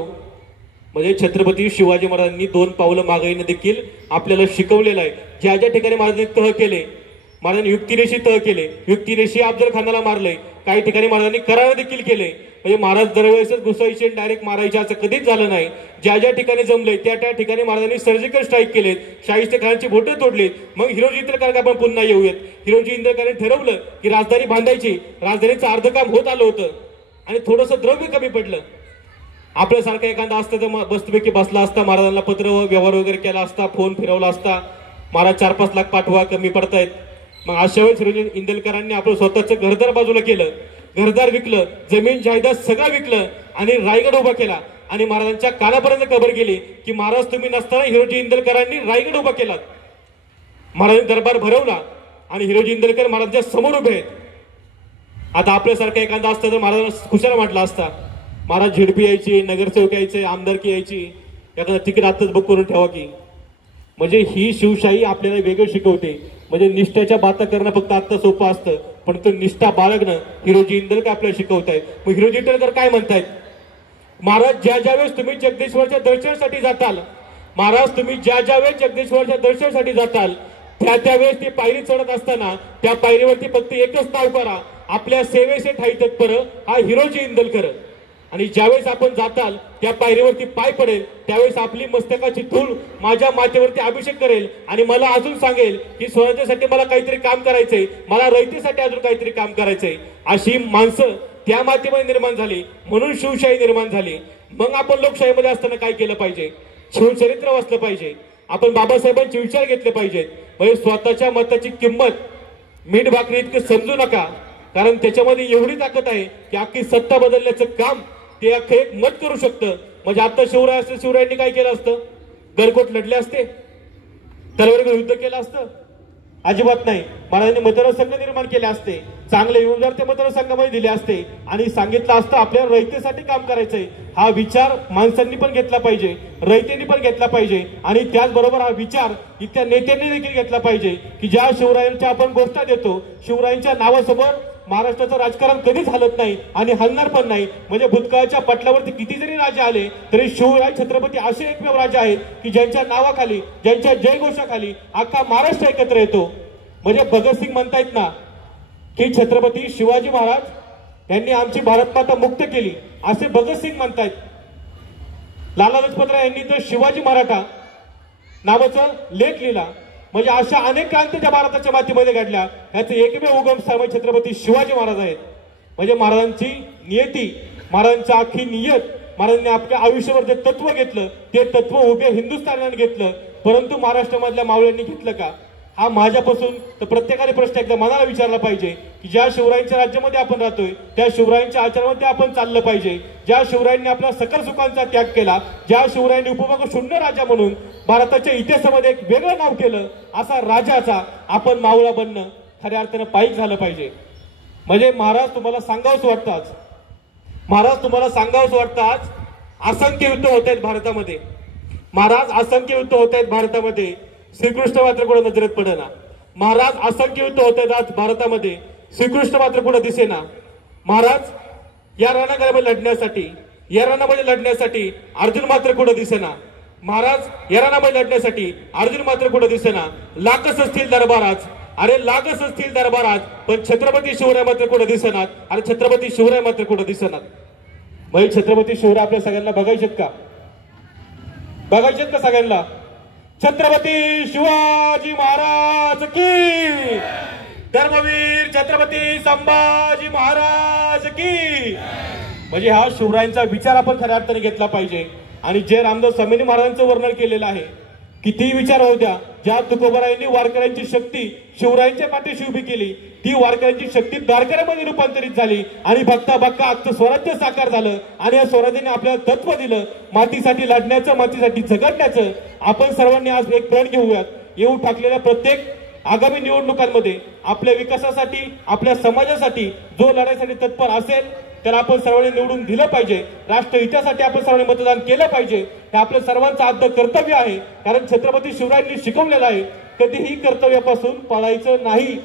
म्हणजे छत्रपती शिवाजी महाराजांनी 2 पावलं मागे देखील आपल्याला शिकवलेलं आहे. ज्या ज्या ठिकाणी महाराजांनी तह केले, महाराजांनी युक्तिरेषी तह केले, युक्तिरेषी अफजल खानाला मारले, काही ठिकाणी महाराजांनी करार देखील केले. म्हणजे महाराज दरवेळेसच घुसायचे डायरेक्ट मारायचे असं कधीच झालं नाही. ज्या ज्या ठिकाणी जमले त्या त्या ठिकाणी महाराजांनी सर्जिकल स्ट्राईक केलेत, शाहिस्तेखानाची बोटं तोडलीत. मग हिरोजी इंदलकर आपण पुन्हा येऊयात. हिरोजी इंदलकरांनी ठरवलं की राजधानी बांधायची. राजधानीचं अर्ध काम होत आलं होतं आणि थोडंसं द्रव्य कमी पडलं. आपल्यासारखा एखादा असतं तर मस्तपैकी बसला असता, महाराजांना पत्र व्यवहार वगैरे केला असता, फोन फिरवला असता, महाराज 4-5 लाख पाठवा, कमी पडतायत. मग अशा वेळेस हिरोजी इंदलकरांनी आपलं स्वतःचं घरदार बाजूला केलं, घरदार विकलं, जमीन जायदाद सगळं विकलं आणि रायगड उभा केला. आणि महाराजांच्या कानापर्यंत खबर गेली की महाराज तुम्ही नसताना हिरोजी इंदलकरांनी रायगड उभा केला. महाराजांनी दरबार भरवला आणि हिरोजी इंदलकर महाराजांच्या समोर उभे आहेत. आता आपल्यासारखा एखादा असतं तर महाराजांना खुशाला म्हटला असता, महाराज झेडपी यायची, नगरसेवक यायचे, आमदारकी यायची, एखादा तिकीट आत्ताच बुक करून ठेवा की. म्हणजे ही शिवशाही आपल्याला वेगळं शिकवते. म्हणजे निष्ठेच्या बाता करणं फक्त आत्ता सोपं असतं, पण तो निष्ठा बाळगणं हिरोजी इंदलकर आपल्याला शिकवतायत. मग हिरोजी इंदलकर काय म्हणतायत, महाराज ज्या वेळेस तुम्ही जगदीश्वरच्या दर्शनासाठी जाताल, महाराज तुम्ही ज्या वेळेस जगदीश्वरच्या दर्शनासाठी जाताल त्यावेळेस ती पायरी चढत असताना त्या पायरीवरती फक्त एकच नाव करा, आपल्या सेवेचे ठाई तत्पर हा हिरोजी इंदलकर. आणि ज्यावेळेस आपण जाताल त्या पायरीवरती पाय पडेल त्यावेळेस आपली मस्तकाची धूळ माझ्या माथ्यावरती अभिषेक करेल आणि मला अजून सांगेल की स्वराज्यासाठी मला काहीतरी काम करायचंय, मला रयतेसाठी अजून काहीतरी काम करायचंय. अशी माणसं त्या मातीमध्ये निर्माण झाली, म्हणून शिवशाही निर्माण झाली. मग आपण लोकशाहीमध्ये असताना काय केलं पाहिजे, शिवचरित्र वाचलं पाहिजे, आपण बाबासाहेबांचे विचार घेतले पाहिजेत. म्हणजे स्वतःच्या मताची किंमत मीठ भाकरी इतकं समजू नका, कारण त्याच्यामध्ये एवढी ताकद आहे की अख्खी सत्ता बदलण्याचं काम ते अख्खं एक मत करू शकतं. म्हणजे आता शिवराय असतं, शिवरायांनी काय केलं असतं, गडकोट लढले असते, तलवारीवर युद्ध केलं असतं, अजिबात नाही. महाराजांनी मतदारसंघ निर्माण केले असते, चांगले योजदार ते मतदारसंघामध्ये दिले असते आणि सांगितलं असतं आपल्याला रयतेसाठी काम करायचंय. हा विचार माणसांनी पण घेतला पाहिजे, रयतेंनी पण घेतला पाहिजे आणि त्याचबरोबर हा विचार इथल्या नेत्यांनी देखील घेतला पाहिजे की ज्या शिवरायांच्या आपण गोष्टी देतो, शिवरायांच्या नावासमोर महाराष्ट्राचं राजकारण कधीच हलत नाही आणि हलणार पण नाही. म्हणजे भूतकाळाच्या पटलावरती किती जरी राजे आले तरी शिवराय छत्रपती असे एकमेव राजे आहेत की ज्यांच्या नावाखाली, ज्यांच्या जयघोषाखाली अख्खा महाराष्ट्र एकत्र येतो. म्हणजे भगतसिंग म्हणतायत ना की छत्रपती शिवाजी महाराज यांनी आमची भारतमाता मुक्त केली, असे भगतसिंग म्हणतायत. लाला लजपतराय यांनी तर शिवाजी मराठा नावाचा लेख लिहिला. म्हणजे अशा अनेक क्रांतीच्या भारताच्या मातीमध्ये घडल्या, याचे एकमेव उगमस्थान छत्रपती शिवाजी महाराज आहेत. म्हणजे महाराजांची नियती, महाराजांची आखी नियत, महाराजांनी आपल्या आयुष्यावर जे तत्व घेतलं ते तत्व उभे हिंदुस्थानाने घेतलं, परंतु महाराष्ट्रामधल्या मावळ्यांनी घेतलं का? हा माझ्यापासून तर प्रत्येकाने प्रश्न एकदा मनाला विचारला पाहिजे की ज्या शिवरायांच्या राज्यामध्ये आपण राहतोय त्या शिवरायांच्या आचरणामध्ये आपण चाललं पाहिजे. ज्या शिवरायांनी आपल्या सकल सुखांचा त्याग केला, ज्या शिवरायांनी उपभोग शून्य राजा म्हणून भारताच्या इतिहासामध्ये एक वेगळं नाव केलं, असा राजाचा आपण मावळा बनणं खऱ्या अर्थानं पायीक झालं पाहिजे. म्हणजे महाराज तुम्हाला सांगावंच वाटतं आज, महाराज तुम्हाला सांगावंच वाटतं आज असंख्य युद्ध होत आहेत भारतामध्ये, महाराज असंख्य युद्ध होत आहेत भारतामध्ये, श्रीकृष्ण मात्र कुठे नजरेत पडेना. महाराज असंख्य युद्ध होत आहेत आज भारतामध्ये, श्रीकृष्ण मात्र कुठे दिसेना. महाराज या रणांगणामध्ये लढण्यासाठी, या रणामध्ये लढण्यासाठी अर्जुन मात्र कुठे दिसेना. महाराज या रणामध्ये लढण्यासाठी अर्जुन मात्र कुठे दिसेना. लाखच असतील दरबारात, अरे लाखच असतील दरबारात, पण छत्रपती शिवराय मात्र कुठे दिसेनात. अरे छत्रपती शिवराय मात्र कुठे दिसेनात. म्हणजे छत्रपती शिवराय आपल्या सगळ्यांना बघायचेत का? बघायचे का सगळ्यांना? छत्रपती शिवाजी महाराज की, धर्मवीर छत्रपती संभाजी महाराज की. म्हणजे हा शिवरायांचा विचार आपण खऱ्या अर्थाने घेतला पाहिजे. आणि जे रामदास स्वामींनी महाराजांचं वर्णन केलेलं आहे, किती विचार होत्या, ज्या तुकोबारायांनी वारकऱ्यांची शक्ती शिवरायांच्या पाठीशी उभी केली, ती वारकऱ्यांची शक्ती द्वारकामध्ये रूपांतरित झाली आणि बघता बघता आजचं स्वराज्य साकार झालं. आणि या स्वराज्याने आपल्याला तत्व दिलं मातीसाठी लढण्याचं, मातीसाठी झगडण्याचं. आपण सर्वांनी आज एक प्रण घेऊयात. येऊन टाकलेल्या प्रत्येक आगामी निवडणुकांमध्ये आपल्या विकासासाठी, आपल्या समाजासाठी जो लढाईसाठी तत्पर असेल त्याला आपण सर्वांनी निवडून दिलं पाहिजे. राष्ट्रहितासाठी आपण सर्वांनी मतदान केलं पाहिजे. हे आपल्या सर्वांचं आद्य कर्तव्य आहे. कारण छत्रपती शिवरायांनी शिकवलेलं आहे, कधीही कर्तव्यापासून पळायचं नाही.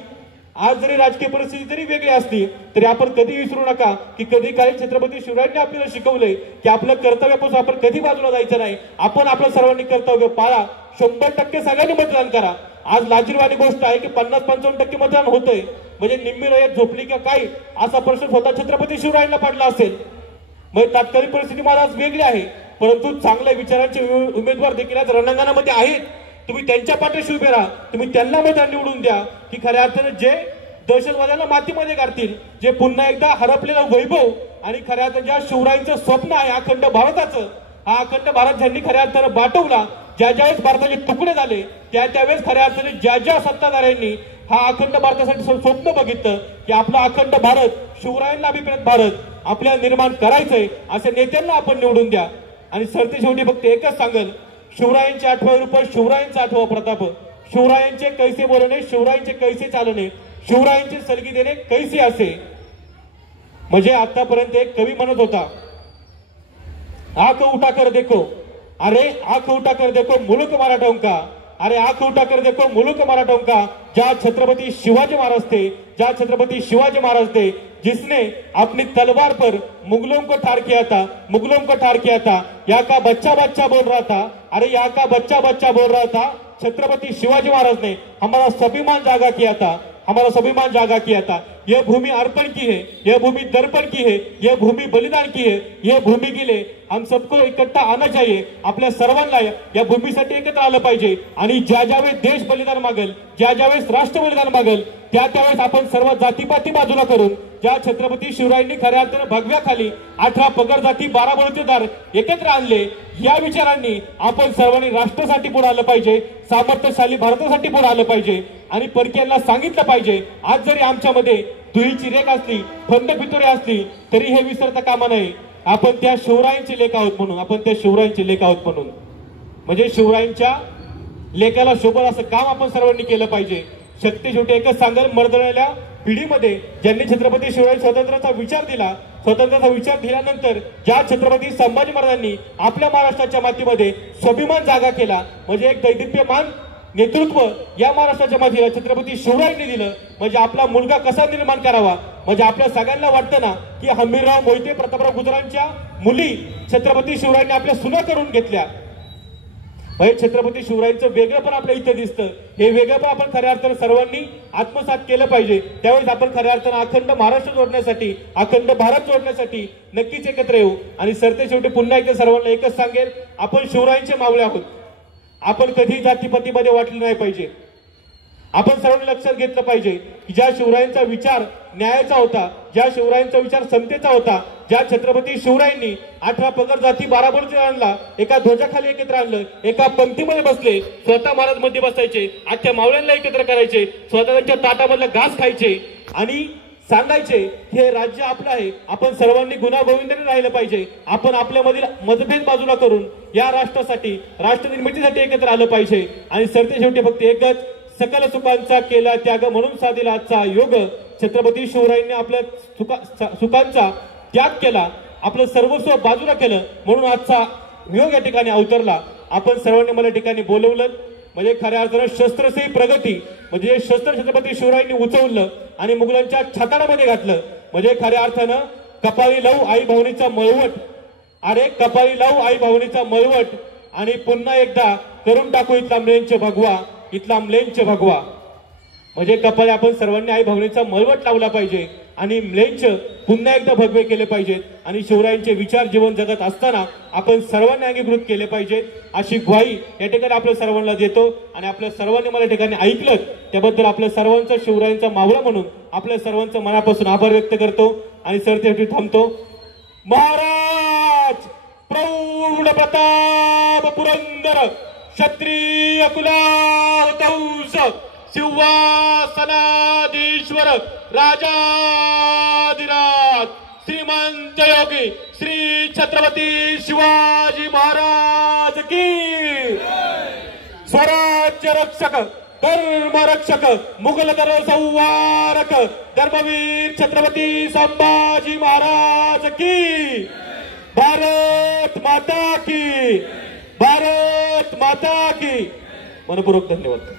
आज जरी राजकीय परिस्थिती जरी वेगळी असली तरी आपण कधी विसरू नका की कधी काही छत्रपती शिवरायांनी आपल्याला शिकवलंय की आपल्या कर्तव्यापासून आपण कधी बाजूला जायचं नाही. आपण आपल्या सर्वांनी कर्तव्य पाळा. 100% सगळ्यांनी मतदान करा. आज लाजीरवाणी गोष्ट आहे की 50-55% मतदान होतंय, म्हणजे निम्मी रयत झोपली का काय असा प्रश्न स्वतः छत्रपती शिवरायांना पडला असेल. म्हणजे तात्कालिक परिस्थिती मला आज वेगळी आहे, परंतु चांगल्या विचारांचे उमेदवार देखील आज रणांगणामध्ये आहेत. तुम्ही त्यांच्या पाठीशी उभे राहा, तुम्ही त्यांना मतदान निवडून द्या की खऱ्या अर्थाने जे दहशतवाद्यांना मातीमध्ये काढतील, जे पुन्हा एकदा हरपलेलं वैभव आणि खऱ्या अर्थाने ज्या शिवरायांचं स्वप्न आहे अखंड भारताचं, हा अखंड भारत ज्यांनी खऱ्या अर्थाने बाटवला, ज्या ज्यावेळेस भारताचे तुकडे झाले त्यावेळेस खऱ्या अर्थाने ज्या ज्या सत्ताधाऱ्यांनी हा अखंड भारतासाठी स्वप्न बघितलं की आपला अखंड भारत, शिवरायांना अभिप्रेत भारत आपल्याला निर्माण करायचंय, अशा नेत्यांना आपण निवडून द्या. आणि सरते शेवटी फक्त एकच सांगेल, शिवरायांचे 8 रुपये, शिवरायांचा 8 प्रताप, शिवरायांचे कैसे बोलणे, शिवरायांचे कैसे चालणे, शिवरायांचे सलगी देणे कैसे असे. म्हणजे आतापर्यंत एक कवी म्हणत होता, आंख उठा कर देखो, अरे आंख उठा कर देखो मुल्क मराठों का, अरे आंख उठा कर देखो मुल्क मराठों का, जहाँ छत्रपति शिवाजी महाराज थे, जहाँ छत्रपति शिवाजी महाराज थे, जिसने अपनी तलवार पर मुगलों को ठार किया था, मुगलों को ठार किया था. यहाँ का बच्चा बच्चा बोल रहा था, अरे यहाँ का बच्चा बच्चा बोल रहा था, छत्रपति शिवाजी महाराज ने हमारा स्वाभिमान जागा किया था, हमारा स्वाभिमान जागा किया था. यह भूमि अर्पण की है, यह भूमि दर्पण की है, यह भूमि बलिदान की है. यह भूमि के लिए हम सबको इकट्ठा आना चाहिए. आपल्या सर्वांना या भूमीसाठी एकत्र आलं पाहिजे. आणि ज्या ज्यावेळेस देश बलिदान मागेल, ज्या ज्यावेळेस राष्ट्र बलिदान मागेल, त्यावेळेस आपण सर्व जातीपाती बाजूला करून ज्या छत्रपती शिवरायांनी खऱ्या अर्थाने भगव्याखाली 18 पगड जाती 12 बलुतेदार एकत्र आणले, या विचारांनी आपण सर्वांनी राष्ट्रासाठी पुढे आलं पाहिजे, सामर्थ्यशाली भारतासाठी पुढे आलं पाहिजे. आणि परकीयांना सांगितलं पाहिजे, आज जरी आमच्यामध्ये दुहीची रेख असली, फंद पितुरे असली, तरी हे विसरता कामा नये. आपण त्या शिवरायांचे लेख आहोत म्हणून, आपण त्या शिवरायांचे लेख आहोत म्हणून, म्हणजे शिवरायांच्या लेखाला शोभल असं काम आपण सर्वांनी केलं पाहिजे. शक्ती शेवटी एकच सांगेल, मर्दळलेल्या पिढीमध्ये ज्यांनी छत्रपती शिवराय स्वातंत्र्याचा विचार दिला, स्वातंत्र्याचा विचार दिल्यानंतर ज्या छत्रपती संभाजी महाराजांनी आपल्या महाराष्ट्राच्या मातीमध्ये स्वाभिमान जागा केला, म्हणजे एक दैदिप्यमान नेतृत्व या महाराष्ट्राच्या मातीला छत्रपती शिवरायांनी दिलं. म्हणजे आपला मुलगा कसा निर्माण करावा, म्हणजे आपल्या सगळ्यांना वाटतं ना की हंबीरराव मोहिते, प्रतापराव गुजरांच्या मुली छत्रपती शिवरायांनी आपल्या सुना करून घेतल्या. म्हणजे छत्रपती शिवरायांचं वेगळं पण आपल्या इथे दिसतं. हे वेगळं पण आपण खऱ्या अर्थानं सर्वांनी आत्मसात केलं पाहिजे. त्यावेळेस आपण खऱ्या अर्थानं अखंड महाराष्ट्र जोडण्यासाठी, अखंड भारत जोडण्यासाठी नक्कीच एकत्र येऊ. आणि सरते शेवटी पुन्हा एकदा सर्वांना एकच सांगेल, आपण शिवरायांचे मावळे आहोत. आपण कधी जातीपातीमध्ये वाटलं नाही पाहिजे. आपण सर्वांनी लक्षात घेतलं पाहिजे की ज्या शिवरायांचा विचार न्यायाचा होता, ज्या शिवरायांचा विचार समतेचा होता, ज्या छत्रपती शिवरायांनी 18 पगड जाती 12 बलुतेदार आणला, एका ध्वजाखाली एकत्र आणलं, एका पंक्तीमध्ये बसले, स्वतः महाराज मध्ये बसायचे, आजच्या मावळ्यांना एकत्र करायचे, स्वतः त्यांच्या ताटामधला घास खायचे आणि सांगायचे हे राज्य आपलं आहे. आपण सर्वांनी गुण्यागोविंदाने राहिलं पाहिजे. आपण आपल्यामधील मतभेद बाजूला करून या राष्ट्रासाठी, राष्ट्र निर्मितीसाठी एकत्र आलं पाहिजे. आणि सरते शेवटी फक्त एकच, सकल सुखांचा केला त्याग म्हणून साधिला आजचा योग. छत्रपती शिवरायांनी आपल्या सुखांचा त्याग केला, आपलं सर्वस्व बाजूला केलं, म्हणून आजचा योग या ठिकाणी अवतरला. आपण सर्वांनी मला ठिकाणी बोलवलं, म्हणजे खऱ्या अर्थानं शस्त्रशी प्रगती, म्हणजे शस्त्र छत्रपती शिवरायांनी उचवलं आणि मुघलांच्या छाताडामध्ये घातलं. म्हणजे खऱ्या अर्थानं कपाळी लावू आई भावनेचा मळवट, अरे कपाळी लावू आई भावनेचा मळवट, आणि पुन्हा एकदा करून टाकू इथला म्लेंच भगवा, इथला म्लेंच भगवा. म्हणजे कपाळी आपण सर्वांनी आई भावनेचा मळवट लावला पाहिजे. आणि लेंच पुन्हा एकदा भगवे केले पाहिजेत आणि शिवरायांचे विचार जीवन जगत असताना आपण सर्वांनी अंगीकृत केले पाहिजेत अशी ग्वाही या ठिकाणी आपल्या सर्वांना देतो आणि आपल्या सर्वांनी मला या ठिकाणी ऐकलं त्याबद्दल आपल्या सर्वांचा शिवरायांचा मावळा म्हणून आपल्या सर्वांचं मनापासून आभार व्यक्त करतो आणि सरतेसाठी थांबतो. महाराज प्रौढ प्रताप पुरंदर क्षत्रिय कुलावतंस सिंहासनाधीश्वर राजाधिराज श्रीमंत योगी श्री छत्रपती शिवाजी महाराज की स्वराज्य रक्षक धर्म रक्षक मुघल धर्म संवारक धर्मवीर छत्रपती संभाजी महाराज की भारत माता की मनपूर्वक धन्यवाद.